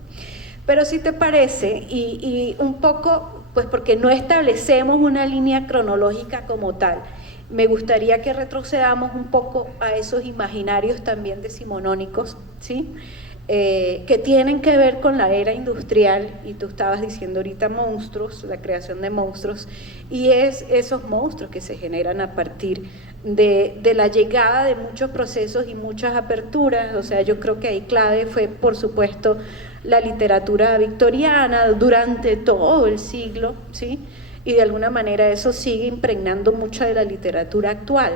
Pero si te parece, y un poco, pues porque no establecemos una línea cronológica como tal, me gustaría que retrocedamos un poco a esos imaginarios también decimonónicos, ¿sí? Que tienen que ver con la era industrial, y tú estabas diciendo ahorita monstruos, la creación de monstruos, y es esos monstruos que se generan a partir de la llegada de muchos procesos y muchas aperturas. O sea, yo creo que ahí clave fue, por supuesto, la literatura victoriana durante todo el siglo, ¿sí? Y de alguna manera eso sigue impregnando mucha de la literatura actual.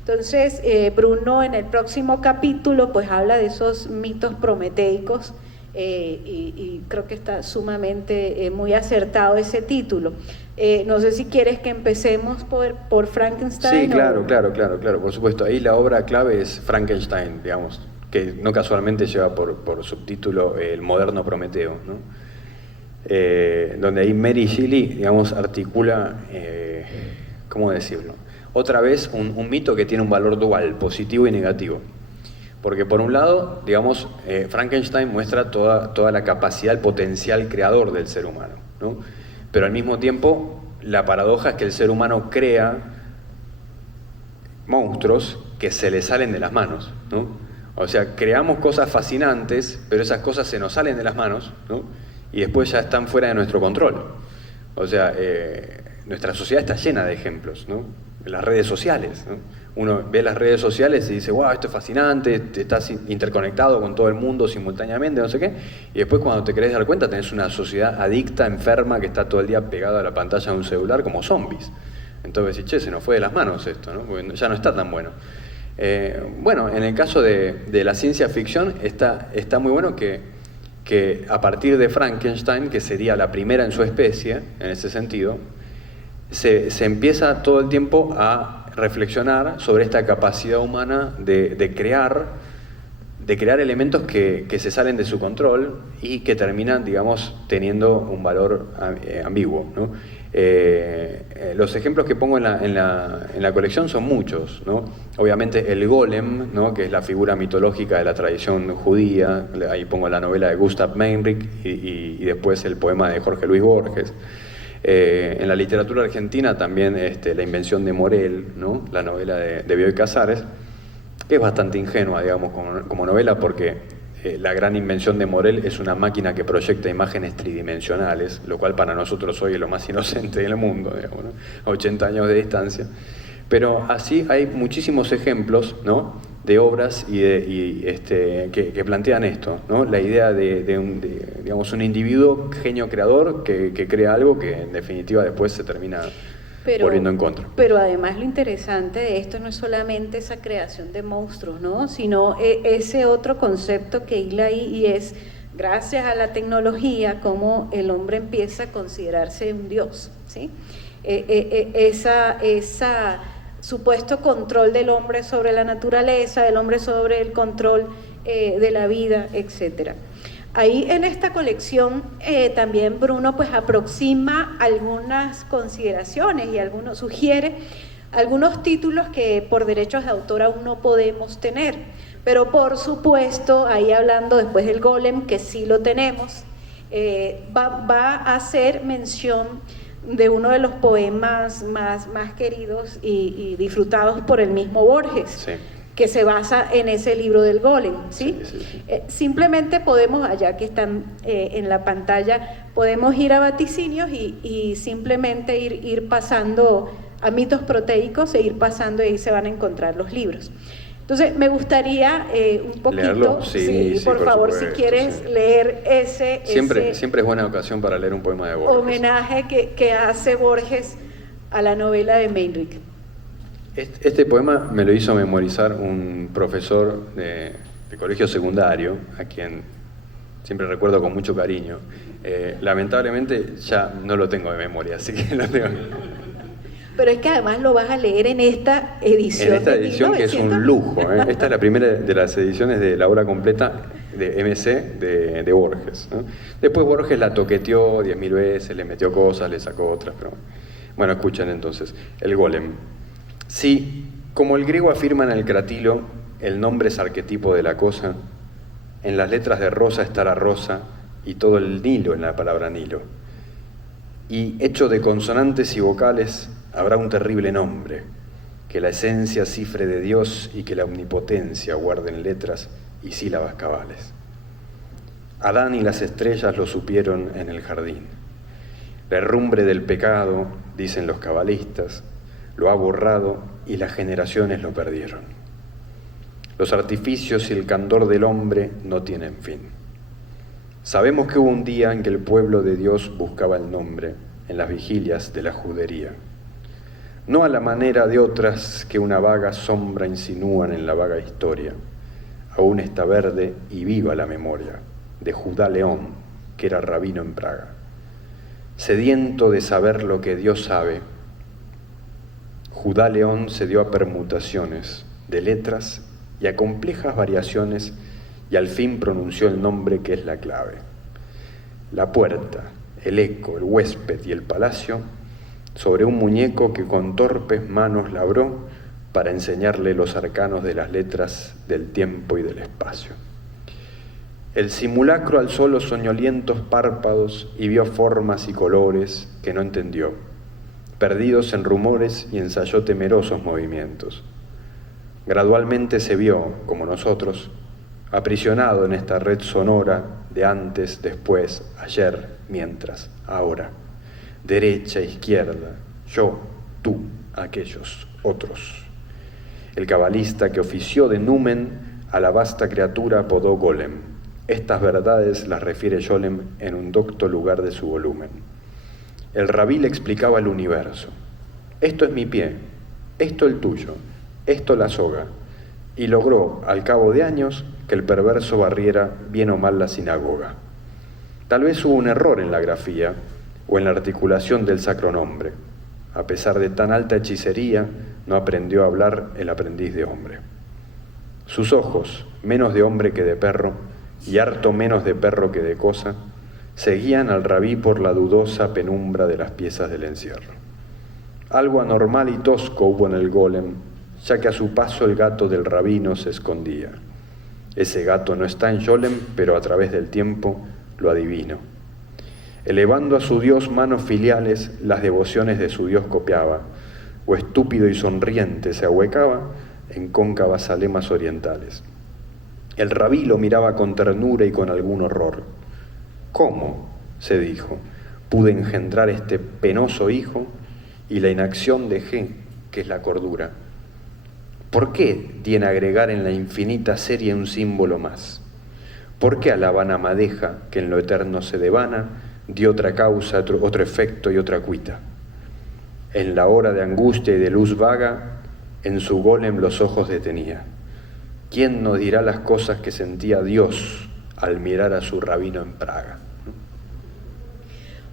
Entonces, Bruno en el próximo capítulo pues habla de esos mitos prometeicos, y creo que está sumamente muy acertado ese título. No sé si quieres que empecemos por Frankenstein. Sí, claro, por supuesto. Ahí la obra clave es Frankenstein, digamos, que no casualmente lleva por subtítulo El moderno Prometeo, ¿no? Donde ahí Mary Shelley, digamos, articula, ¿cómo decirlo? Otra vez un mito que tiene un valor dual, positivo y negativo. Porque por un lado, digamos, Frankenstein muestra toda la capacidad, el potencial creador del ser humano, ¿no? Pero al mismo tiempo, la paradoja es que el ser humano crea monstruos que se le salen de las manos, ¿no? O sea, creamos cosas fascinantes, pero esas cosas se nos salen de las manos, ¿no? Y después ya están fuera de nuestro control. O sea, nuestra sociedad está llena de ejemplos, ¿no? En las redes sociales, ¿no? Uno ve las redes sociales y dice, wow, esto es fascinante, estás interconectado con todo el mundo simultáneamente, no sé qué, y después cuando te querés dar cuenta tenés una sociedad adicta, enferma, que está todo el día pegada a la pantalla de un celular como zombies. Entonces decís, che, se nos fue de las manos esto, ¿no? Porque ya no está tan bueno. Bueno, en el caso de la ciencia ficción está muy bueno que a partir de Frankenstein, que sería la primera en su especie, en ese sentido, se empieza todo el tiempo a reflexionar sobre esta capacidad humana de crear de crear elementos que se salen de su control y que terminan, digamos, teniendo un valor ambiguo, ¿no? Los ejemplos que pongo en la colección son muchos, ¿no? Obviamente el golem, ¿no? Que es la figura mitológica de la tradición judía, ahí pongo la novela de Gustav Meyrink y después el poema de Jorge Luis Borges. En la literatura argentina también La invención de Morel, ¿no? La novela de Bioy Casares, que es bastante ingenua, digamos, como novela, porque la gran invención de Morel es una máquina que proyecta imágenes tridimensionales, lo cual para nosotros hoy es lo más inocente del mundo, digamos, ¿no? A 80 años de distancia. Pero así hay muchísimos ejemplos, ¿no? De obras que plantean esto, ¿no? La idea de un individuo genio creador que crea algo que en definitiva después se termina volviendo en contra. Pero además lo interesante de esto no es solamente esa creación de monstruos, ¿no? Sino ese otro concepto que hila ahí, y es, gracias a la tecnología, cómo el hombre empieza a considerarse un dios, ¿sí? Esa supuesto control del hombre sobre la naturaleza, del hombre sobre el control de la vida, etcétera. Ahí en esta colección también Bruno pues aproxima algunas consideraciones y sugiere algunos títulos que por derechos de autor aún no podemos tener, pero por supuesto, ahí hablando después del golem, que sí lo tenemos, va a hacer mención de uno de los poemas más queridos y disfrutados por el mismo Borges. Sí. Que se basa en ese libro del golem, ¿sí? Sí. Simplemente podemos, allá que están en la pantalla, podemos ir a vaticinios y simplemente ir pasando a mitos proteicos e ir pasando, y ahí se van a encontrar los libros. Entonces, me gustaría un poquito, leerlo, sí, por favor, supuesto, si quieres leer siempre es buena ocasión para leer un poema de Borges. Homenaje que hace Borges a la novela de Meyrink. Este poema me lo hizo memorizar un profesor de colegio secundario, a quien siempre recuerdo con mucho cariño. Lamentablemente ya no lo tengo de memoria, así que lo tengo. Pero es que además lo vas a leer en esta edición. En esta edición que es un lujo, ¿eh? Esta es la primera de las ediciones de la obra completa de MC de Borges, ¿no? Después Borges la toqueteó 10.000 veces, le metió cosas, le sacó otras, pero bueno, escuchen entonces. El golem. Si, como el griego afirma en el Cratilo, el nombre es arquetipo de la cosa, en las letras de rosa está la rosa y todo el Nilo en la palabra Nilo. Y hecho de consonantes y vocales habrá un terrible nombre, que la esencia cifre de Dios y que la omnipotencia guarden letras y sílabas cabales. Adán y las estrellas lo supieron en el jardín. La herrumbre del pecado, dicen los cabalistas, lo ha borrado y las generaciones lo perdieron. Los artificios y el candor del hombre no tienen fin. Sabemos que hubo un día en que el pueblo de Dios buscaba el nombre en las vigilias de la judería. No a la manera de otras que una vaga sombra insinúan en la vaga historia. Aún está verde y viva la memoria de Judá León, que era rabino en Praga. Sediento de saber lo que Dios sabe, Judá León se dio a permutaciones de letras y a complejas variaciones y al fin pronunció el nombre que es la clave. La puerta, el eco, el huésped y el palacio sobre un muñeco que con torpes manos labró para enseñarle los arcanos de las letras del tiempo y del espacio. El simulacro alzó los soñolientos párpados y vio formas y colores que no entendió, perdidos en rumores, y ensayó temerosos movimientos. Gradualmente se vio, como nosotros, aprisionado en esta red sonora de antes, después, ayer, mientras, ahora, derecha, izquierda, yo, tú, aquellos, otros. El cabalista que ofició de numen a la vasta criatura apodó golem. Estas verdades las refiere Scholem en un docto lugar de su volumen. El rabí le explicaba el universo. Esto es mi pie, esto el tuyo, esto la soga. Y logró, al cabo de años, que el perverso barriera bien o mal la sinagoga. Tal vez hubo un error en la grafía o en la articulación del sacro nombre. A pesar de tan alta hechicería, no aprendió a hablar el aprendiz de hombre. Sus ojos, menos de hombre que de perro, y harto menos de perro que de cosa, seguían al rabí por la dudosa penumbra de las piezas del encierro. Algo anormal y tosco hubo en el golem, ya que a su paso el gato del rabino se escondía. Ese gato no está en Yolem, pero a través del tiempo lo adivino. Elevando a su Dios manos filiales, las devociones de su Dios copiaba, o estúpido y sonriente se ahuecaba en cóncavas alemas orientales. El rabí lo miraba con ternura y con algún horror. ¿Cómo?, se dijo, pude engendrar este penoso hijo y la inacción dejé, que es la cordura. ¿Por qué tiene agregar en la infinita serie un símbolo más? ¿Por qué a la vana madeja, que en lo eterno se devana, dio otra causa, otro efecto y otra cuita? En la hora de angustia y de luz vaga, en su golem los ojos detenía. ¿Quién nos dirá las cosas que sentía Dios al mirar a su rabino en Praga?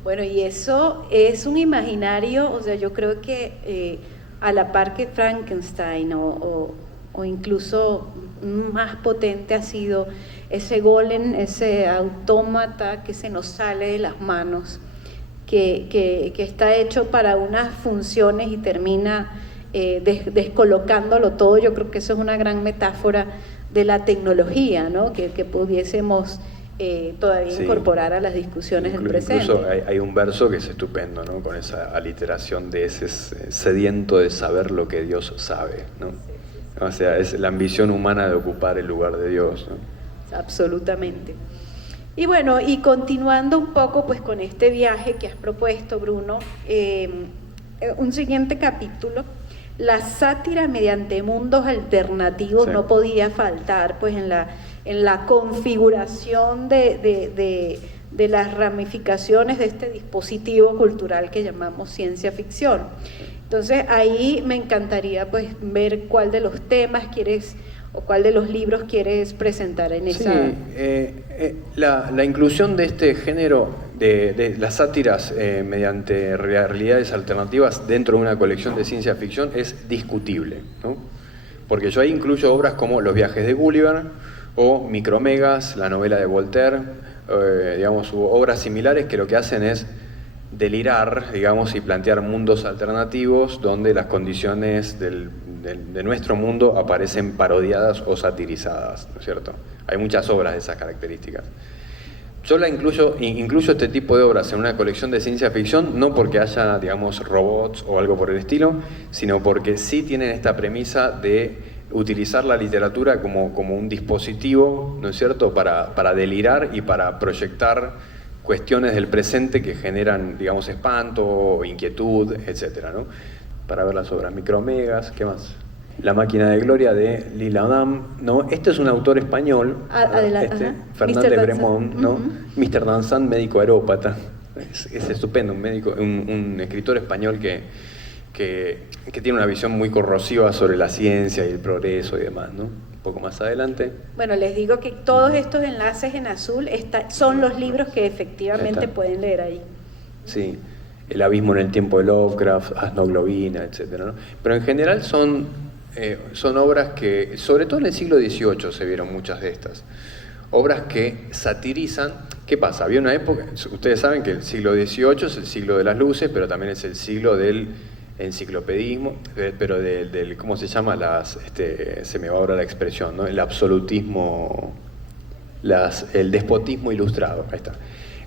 Bueno, y eso es un imaginario, o sea, yo creo que a la par que Frankenstein o incluso más potente ha sido ese golem, ese autómata que se nos sale de las manos, que está hecho para unas funciones y termina descolocándolo todo. Yo creo que eso es una gran metáfora de la tecnología, ¿no? Que pudiésemos todavía incorporar a las discusiones del presente. Incluso hay un verso que es estupendo, ¿no? Con esa aliteración de ese sediento de saber lo que Dios sabe, ¿no? O sea, es la ambición humana de ocupar el lugar de Dios, ¿no? Absolutamente. Y bueno, y continuando un poco pues con este viaje que has propuesto, Bruno, un siguiente capítulo, la sátira mediante mundos alternativos, no podía faltar pues en la configuración de las ramificaciones de este dispositivo cultural que llamamos ciencia ficción. Entonces ahí me encantaría pues ver cuál de los temas quieres o cuál de los libros quieres presentar en esa... Sí, la inclusión de este género de las sátiras mediante realidades alternativas dentro de una colección de ciencia ficción es discutible, ¿no? Porque yo ahí incluyo obras como Los viajes de Gulliver o Micromegas, la novela de Voltaire, digamos, obras similares que lo que hacen es delirar, digamos, y plantear mundos alternativos donde las condiciones de nuestro mundo aparecen parodiadas o satirizadas, ¿no es cierto? Hay muchas obras de esas características. Yo incluyo este tipo de obras en una colección de ciencia ficción, no porque haya, digamos, robots o algo por el estilo, sino porque sí tienen esta premisa de utilizar la literatura como un dispositivo, ¿no es cierto?, para delirar y para proyectar cuestiones del presente que generan, digamos, espanto, inquietud, etcétera, ¿no? Para ver las obras Micromegas, ¿qué más? La máquina de gloria de Lila Adam, ¿no? Este es un autor español, Fernández Bremont, ¿no? Mr. Danzant, médico aerópata. Es estupendo, un escritor español que tiene una visión muy corrosiva sobre la ciencia y el progreso y demás, ¿no? Un poco más adelante. Bueno, les digo que todos estos enlaces en azul son los libros que efectivamente pueden leer ahí. Sí, El abismo en el tiempo de Lovecraft, Asnoglobina, etcétera, ¿no? Pero en general son obras que, sobre todo en el siglo XVIII se vieron muchas de estas. Obras que satirizan. ¿Qué pasa? Había una época, ustedes saben que el siglo XVIII es el siglo de las luces, pero también es el siglo del enciclopedismo, pero del ¿cómo se llama? Se me va ahora la expresión, ¿no? El absolutismo, el despotismo ilustrado, ahí está.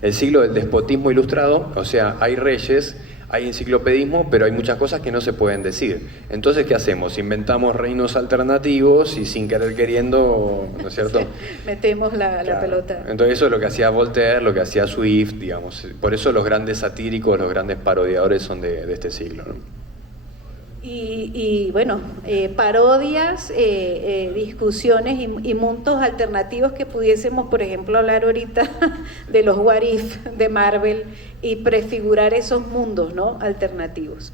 El siglo del despotismo ilustrado, o sea, hay reyes, hay enciclopedismo, pero hay muchas cosas que no se pueden decir. Entonces, ¿qué hacemos? Inventamos reinos alternativos y sin querer queriendo, ¿no es cierto? Sí, metemos la pelota. Entonces eso es lo que hacía Voltaire, lo que hacía Swift, digamos. Por eso los grandes satíricos, los grandes parodiadores son de este siglo, ¿no? Y bueno, parodias, discusiones y mundos alternativos que pudiésemos, por ejemplo, hablar ahorita de los What If de Marvel y prefigurar esos mundos, ¿no?, alternativos.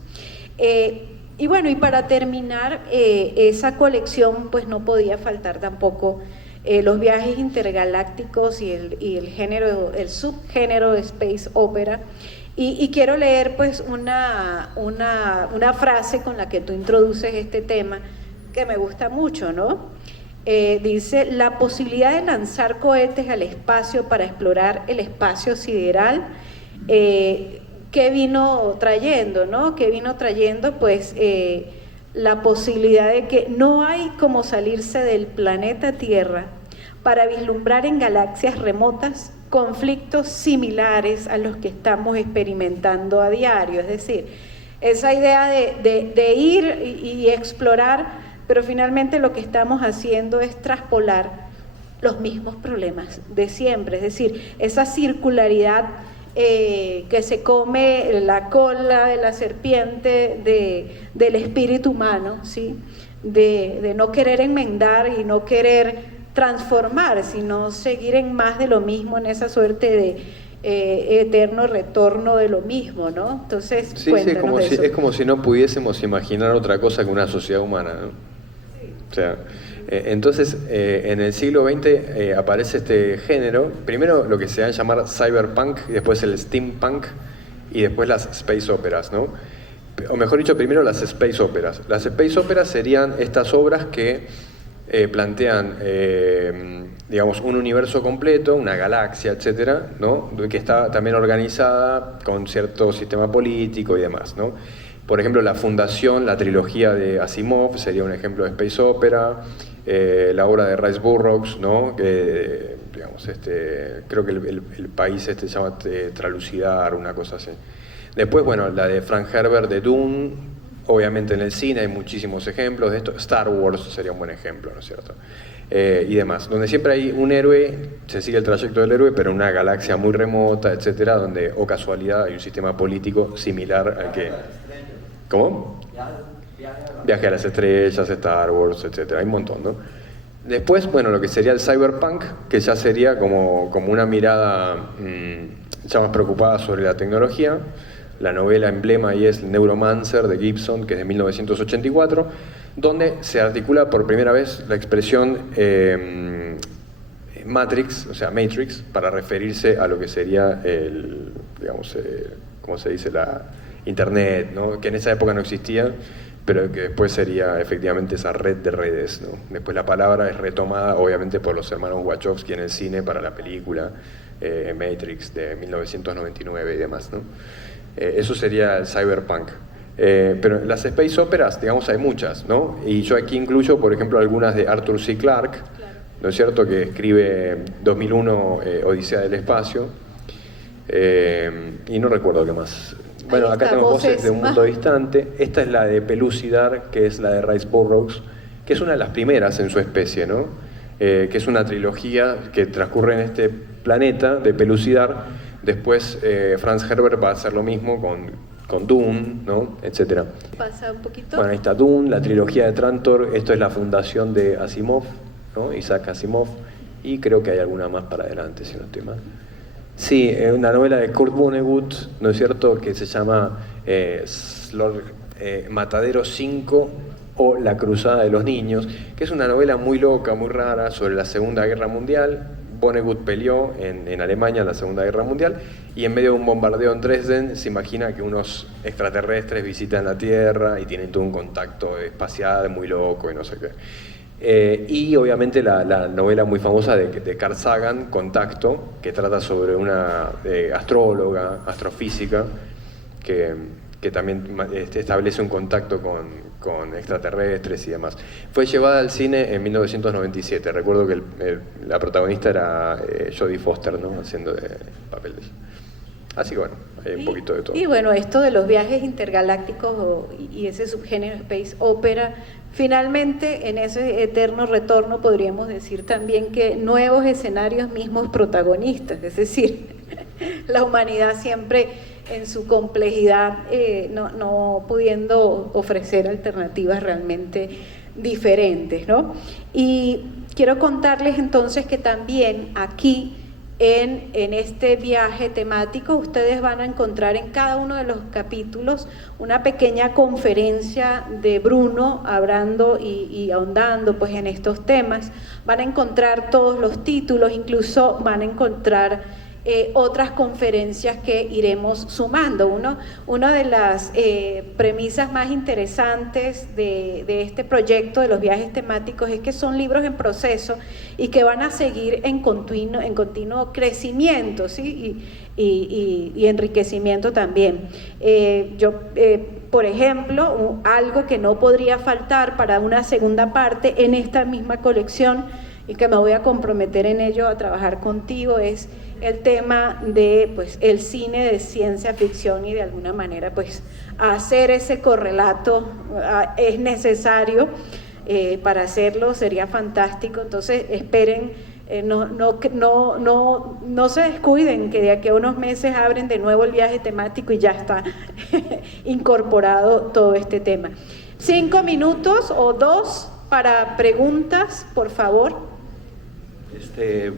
Y bueno, y para terminar, esa colección pues no podía faltar tampoco los viajes intergalácticos y el subgénero de space opera. Y quiero leer pues una frase con la que tú introduces este tema que me gusta mucho, ¿no? dice, la posibilidad de lanzar cohetes al espacio para explorar el espacio sideral, ¿qué vino trayendo, no? ¿Qué vino trayendo? Pues la posibilidad de que no hay como salirse del planeta Tierra para vislumbrar en galaxias remotas conflictos similares a los que estamos experimentando a diario. Es decir, esa idea de ir y explorar, pero finalmente lo que estamos haciendo es traspolar los mismos problemas de siempre. Es decir, esa circularidad que se come la cola de la serpiente del espíritu humano, ¿sí? De no querer enmendar y no querer transformar, sino seguir en más de lo mismo, en esa suerte de eterno retorno de lo mismo, ¿no? Entonces, sí, es como si no pudiésemos imaginar otra cosa que una sociedad humana, ¿no? Sí. O sea, entonces, en el siglo XX aparece este género, primero lo que se va a llamar cyberpunk, y después el steampunk, y después las space operas, ¿no? O mejor dicho, primero las space operas. Las space operas serían estas obras que plantean, digamos, un universo completo, una galaxia, etcétera, ¿no? Que está también organizada con cierto sistema político y demás, ¿no? Por ejemplo, la fundación, la trilogía de Asimov sería un ejemplo de space opera. La obra de Rice Burroughs, ¿no? Digamos, creo que el país se llama Tralucidar, una cosa así. Después, bueno, la de Frank Herbert de Dune, obviamente en el cine hay muchísimos ejemplos de esto. Star Wars sería un buen ejemplo, ¿no es cierto? Y demás, donde siempre hay un héroe, se sigue el trayecto del héroe, pero en una galaxia muy remota, etcétera, donde, o casualidad, hay un sistema político similar al que... ¿Cómo? Viaje a las estrellas, Star Wars, etcétera, hay un montón, ¿no? Después, bueno, lo que sería el cyberpunk, que ya sería como una mirada ya más preocupada sobre la tecnología. La novela emblema ahí es Neuromancer de Gibson, que es de 1984, donde se articula por primera vez la expresión Matrix, o sea, Matrix, para referirse a lo que sería el, digamos, ¿cómo se dice? La Internet, ¿no? Que en esa época no existía, pero que después sería efectivamente esa red de redes, ¿no? Después la palabra es retomada obviamente por los hermanos Wachowski en el cine para la película Matrix de 1999 y demás, ¿no? Eso sería el cyberpunk. Pero las space operas, digamos, hay muchas, ¿no? Y yo aquí incluyo, por ejemplo, algunas de Arthur C. Clarke, ¿no es cierto?, que escribe 2001 Odisea del Espacio, y no recuerdo qué más. Bueno, acá tenemos Voces de un mundo distante. Esta es la de Pelucidar, que es la de Rice Burroughs, que es una de las primeras en su especie, ¿no? Que es una trilogía que transcurre en este planeta de Pelucidar. Después Franz Herbert va a hacer lo mismo con Dune, ¿no? Etcétera. Pasa un poquito. Bueno, ahí está Dune, la trilogía de Trantor. Esto es la fundación de Asimov, ¿no? Isaac Asimov. Y creo que hay alguna más para adelante, si no estoy mal. Sí, una novela de Kurt Vonnegut, ¿no es cierto?, que se llama Matadero 5 o La Cruzada de los Niños, que es una novela muy loca, muy rara, sobre la Segunda Guerra Mundial. Vonnegut peleó en Alemania en la Segunda Guerra Mundial, y en medio de un bombardeo en Dresden se imagina que unos extraterrestres visitan la Tierra y tienen todo un contacto espacial muy loco y no sé qué. Y obviamente la novela muy famosa de Carl Sagan, Contacto, que trata sobre una astróloga, astrofísica, que también establece un contacto con extraterrestres y demás. Fue llevada al cine en 1997. Recuerdo que la protagonista era Jodie Foster, ¿no?, haciendo de papel de ella. Así que bueno, hay un poquito de todo. Y bueno, esto de los viajes intergalácticos y ese subgénero space opera, finalmente en ese eterno retorno podríamos decir también que nuevos escenarios mismos protagonistas, es decir, la humanidad siempre en su complejidad no pudiendo ofrecer alternativas realmente diferentes, ¿no? Y quiero contarles entonces que también aquí en este viaje temático ustedes van a encontrar en cada uno de los capítulos una pequeña conferencia de Bruno hablando y ahondando pues en estos temas. Van a encontrar todos los títulos, incluso van a encontrar otras conferencias que iremos sumando. Una de las premisas más interesantes de este proyecto de los viajes temáticos es que son libros en proceso y que van a seguir en continuo crecimiento, ¿sí? y enriquecimiento también. Por ejemplo, algo que no podría faltar para una segunda parte en esta misma colección, y que me voy a comprometer en ello a trabajar contigo, es el tema de pues el cine de ciencia ficción, y de alguna manera pues hacer ese correlato es necesario. Para hacerlo sería fantástico. Entonces esperen, no se descuiden, que de aquí a unos meses abren de nuevo el viaje temático y ya está incorporado todo este tema. 5 minutos o 2 para preguntas, por favor.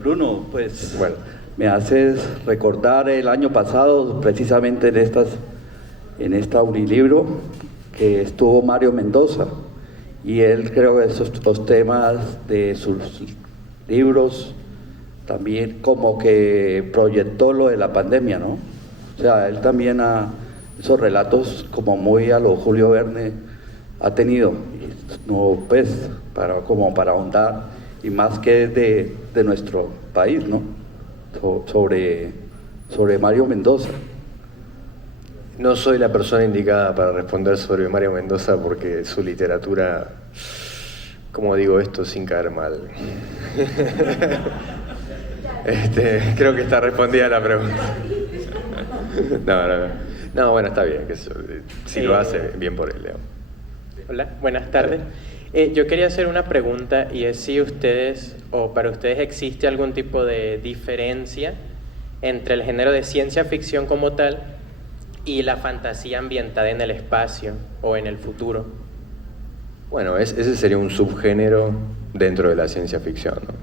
Bruno, pues bueno, me haces recordar el año pasado, precisamente en esta Unilibro, que estuvo Mario Mendoza, y él, creo que los temas de sus libros también como que proyectó lo de la pandemia, ¿no? O sea, él también esos relatos como muy a lo Julio Verne ha tenido, no, pues, para ahondar, y más que de nuestro país, ¿no? Sobre Mario Mendoza. No soy la persona indicada para responder sobre Mario Mendoza, porque su literatura, ¿cómo digo esto sin caer mal? Creo que está respondida la pregunta. No, bueno, está bien, que si lo hace, bien por él, Leo. Hola, buenas tardes. Yo quería hacer una pregunta, y es si ustedes, o para ustedes, existe algún tipo de diferencia entre el género de ciencia ficción como tal y la fantasía ambientada en el espacio o en el futuro. Bueno, ese sería un subgénero dentro de la ciencia ficción, ¿no?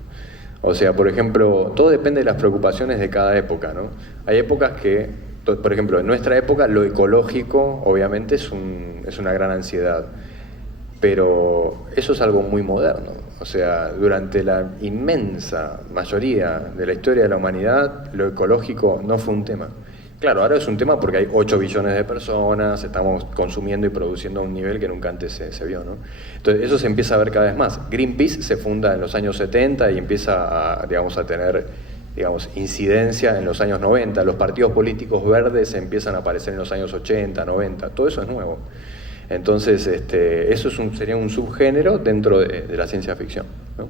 O sea, por ejemplo, todo depende de las preocupaciones de cada época, ¿no? Hay épocas que, por ejemplo, en nuestra época lo ecológico obviamente es una gran ansiedad, pero eso es algo muy moderno. O sea, durante la inmensa mayoría de la historia de la humanidad, lo ecológico no fue un tema. Claro, ahora es un tema porque hay 8 billones de personas, estamos consumiendo y produciendo a un nivel que nunca antes se vio, ¿no? Entonces eso se empieza a ver cada vez más. Greenpeace se funda en los años 70 y empieza a tener incidencia en los años 90. Los partidos políticos verdes empiezan a aparecer en los años 80, 90. Todo eso es nuevo. Entonces, eso sería un subgénero dentro de la ciencia ficción, ¿no?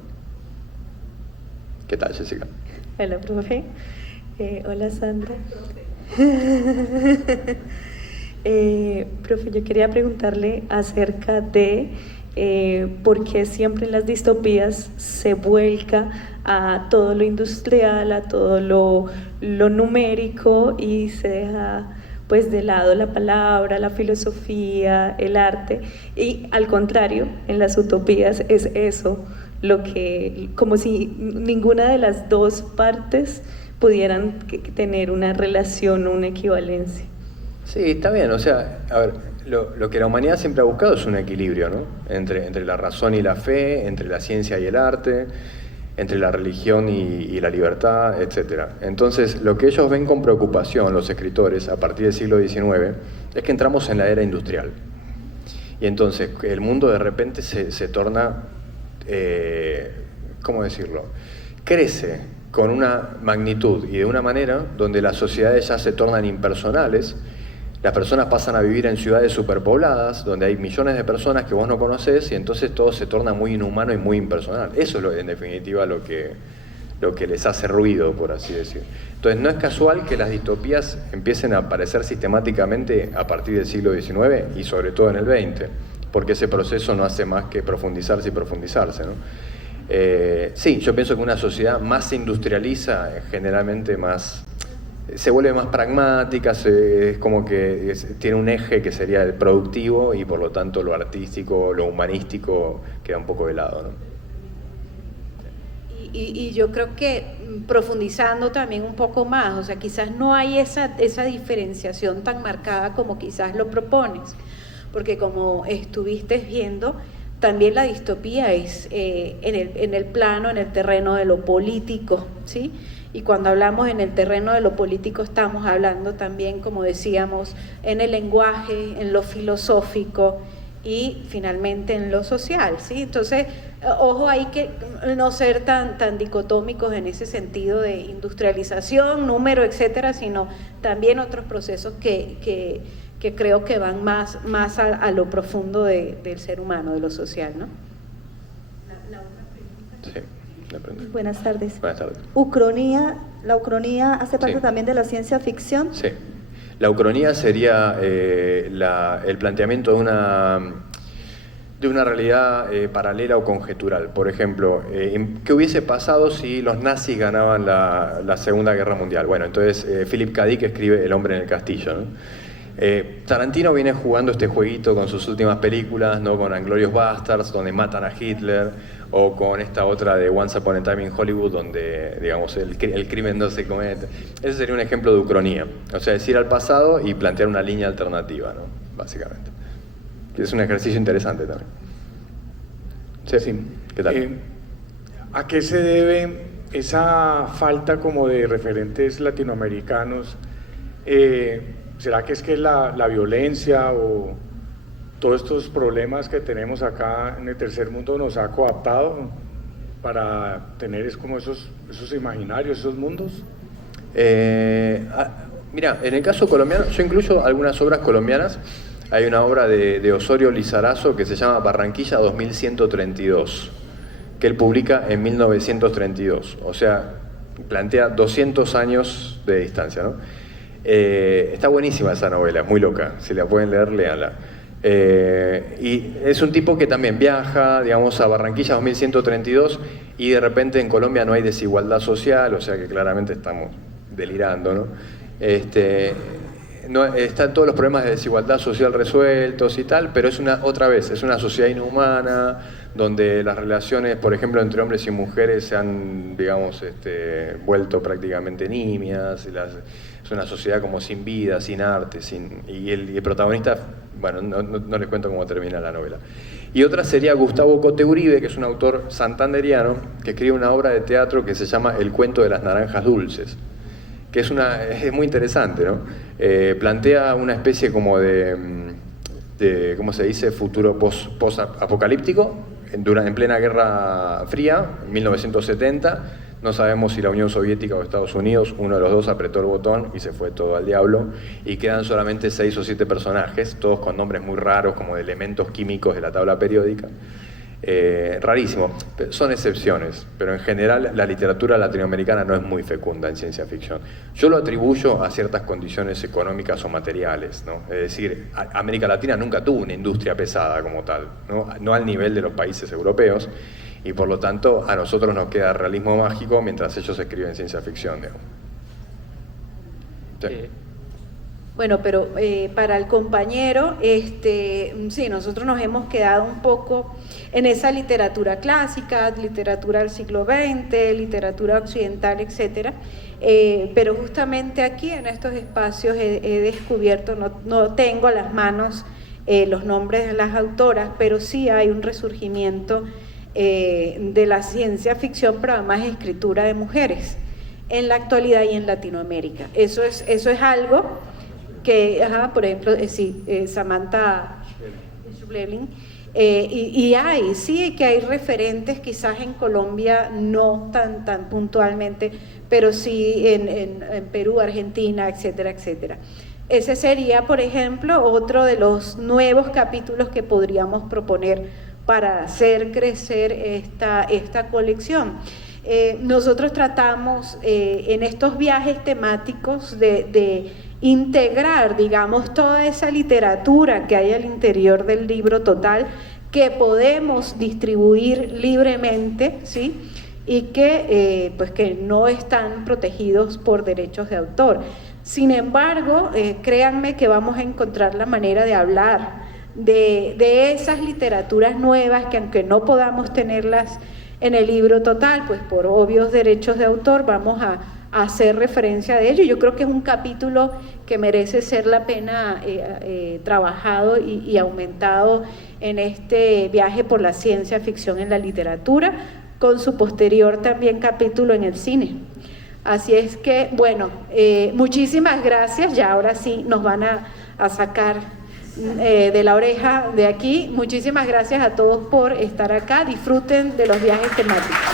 ¿Qué tal, Jessica? Hola, profe. Hola, Sandra. Profe, yo quería preguntarle acerca de por qué siempre en las distopías se vuelca a todo lo industrial, a todo lo numérico, y se deja pues de lado la palabra, la filosofía, el arte, y al contrario, en las utopías es eso lo que, como si ninguna de las dos partes pudieran tener una relación o una equivalencia. Sí, está bien. O sea, a ver, lo que la humanidad siempre ha buscado es un equilibrio, ¿no? Entre la razón y la fe, entre la ciencia y el arte, entre la religión y la libertad, etc. Entonces, lo que ellos ven con preocupación, los escritores, a partir del siglo XIX, es que entramos en la era industrial. Y entonces, el mundo de repente se torna, ¿cómo decirlo? Crece con una magnitud y de una manera donde las sociedades ya se tornan impersonales. Las personas pasan a vivir en ciudades superpobladas, donde hay millones de personas que vos no conocés, y entonces todo se torna muy inhumano y muy impersonal. Eso es en definitiva lo que les hace ruido, por así decir. Entonces no es casual que las distopías empiecen a aparecer sistemáticamente a partir del siglo XIX y sobre todo en el XX, porque ese proceso no hace más que profundizarse y profundizarse, ¿no? Sí, yo pienso que una sociedad más se industrializa, generalmente se vuelve más pragmática, es como que tiene un eje que sería el productivo, y por lo tanto lo artístico, lo humanístico queda un poco de lado, ¿no? Y yo creo que profundizando también un poco más, o sea, quizás no hay esa diferenciación tan marcada como quizás lo propones, porque como estuviste viendo, también la distopía es en el plano, en el terreno de lo político, ¿sí? Y cuando hablamos en el terreno de lo político, estamos hablando también, como decíamos, en el lenguaje, en lo filosófico y finalmente en lo social, ¿sí? Entonces, ojo, hay que no ser tan dicotómicos en ese sentido de industrialización, número, etcétera, sino también otros procesos que creo que van más a lo profundo del ser humano, de lo social, ¿no? La otra pregunta. Sí, la pregunta. Buenas tardes. Buenas tardes. ¿La ucronía hace parte también de la ciencia ficción? Sí. La ucronía sería el planteamiento de una realidad paralela o conjetural. Por ejemplo, ¿qué hubiese pasado si los nazis ganaban la Segunda Guerra Mundial? Bueno, entonces Philip K. Dick escribe El hombre en el castillo, ¿no? Tarantino viene jugando este jueguito con sus últimas películas, ¿no? Con Inglourious Basterds, donde matan a Hitler, o con esta otra de Once Upon a Time in Hollywood, donde, digamos, el crimen no se comete. Ese sería un ejemplo de ucronía, o sea, es ir al pasado y plantear una línea alternativa, ¿no? Básicamente. Es un ejercicio interesante también. Sí. ¿Qué tal? ¿A qué se debe esa falta como de referentes latinoamericanos? ¿Será que es la violencia o todos estos problemas que tenemos acá en el tercer mundo nos ha coaptado para tener como esos imaginarios, esos mundos? Mira, en el caso colombiano, yo incluyo algunas obras colombianas. Hay una obra de Osorio Lizarazo que se llama Barranquilla 2132, que él publica en 1932, o sea, plantea 200 años de distancia, ¿no? Está buenísima esa novela, es muy loca, si la pueden leer, léanla. Y es un tipo que también viaja, digamos, a Barranquilla 2132 y de repente en Colombia no hay desigualdad social, o sea que claramente estamos delirando, ¿no? No están todos los problemas de desigualdad social resueltos y tal, pero es otra vez una sociedad inhumana, donde las relaciones, por ejemplo, entre hombres y mujeres se han, digamos, vuelto prácticamente nimias, es una sociedad como sin vida, sin arte, y el protagonista, bueno, no les cuento cómo termina la novela. Y otra sería Gustavo Cote Uribe, que es un autor santanderiano, que escribe una obra de teatro que se llama El cuento de las naranjas dulces, que es muy interesante, ¿no? Plantea una especie como de ¿cómo se dice?, futuro post-apocalíptico, en plena Guerra Fría, 1970, no sabemos si la Unión Soviética o Estados Unidos, uno de los dos apretó el botón y se fue todo al diablo, y quedan solamente 6 o 7 personajes, todos con nombres muy raros, como de elementos químicos de la tabla periódica. Rarísimo, son excepciones, pero en general la literatura latinoamericana no es muy fecunda en ciencia ficción. Yo lo atribuyo a ciertas condiciones económicas o materiales, ¿no? Es decir, América Latina nunca tuvo una industria pesada como tal, no al nivel de los países europeos, y por lo tanto a nosotros nos queda realismo mágico mientras ellos escriben ciencia ficción, digamos. Sí. Bueno, pero para el compañero, sí, nosotros nos hemos quedado un poco en esa literatura clásica, literatura del siglo XX, literatura occidental, etcétera, pero justamente aquí en estos espacios he descubierto, no tengo a las manos los nombres de las autoras, pero sí hay un resurgimiento de la ciencia ficción, pero además escritura de mujeres en la actualidad y en Latinoamérica. Eso es algo que, por ejemplo, Samantha Schweblin, y hay referentes quizás en Colombia no tan puntualmente, pero sí en Perú, Argentina, etcétera, etcétera. Ese sería, por ejemplo, otro de los nuevos capítulos que podríamos proponer para hacer crecer esta colección. Nosotros tratamos en estos viajes temáticos de integrar, digamos, toda esa literatura que hay al interior del libro total, que podemos distribuir libremente, ¿sí? Y que, pues que no están protegidos por derechos de autor. Sin embargo, créanme que vamos a encontrar la manera de hablar de esas literaturas nuevas que, aunque no podamos tenerlas en el libro total, pues por obvios derechos de autor vamos a hacer referencia de ello. Yo creo que es un capítulo que merece ser la pena trabajado y aumentado en este viaje por la ciencia ficción en la literatura, con su posterior también capítulo en el cine. Así es que, bueno, muchísimas gracias. Ya ahora sí nos van a sacar de la oreja de aquí. Muchísimas gracias a todos por estar acá. Disfruten de los viajes temáticos.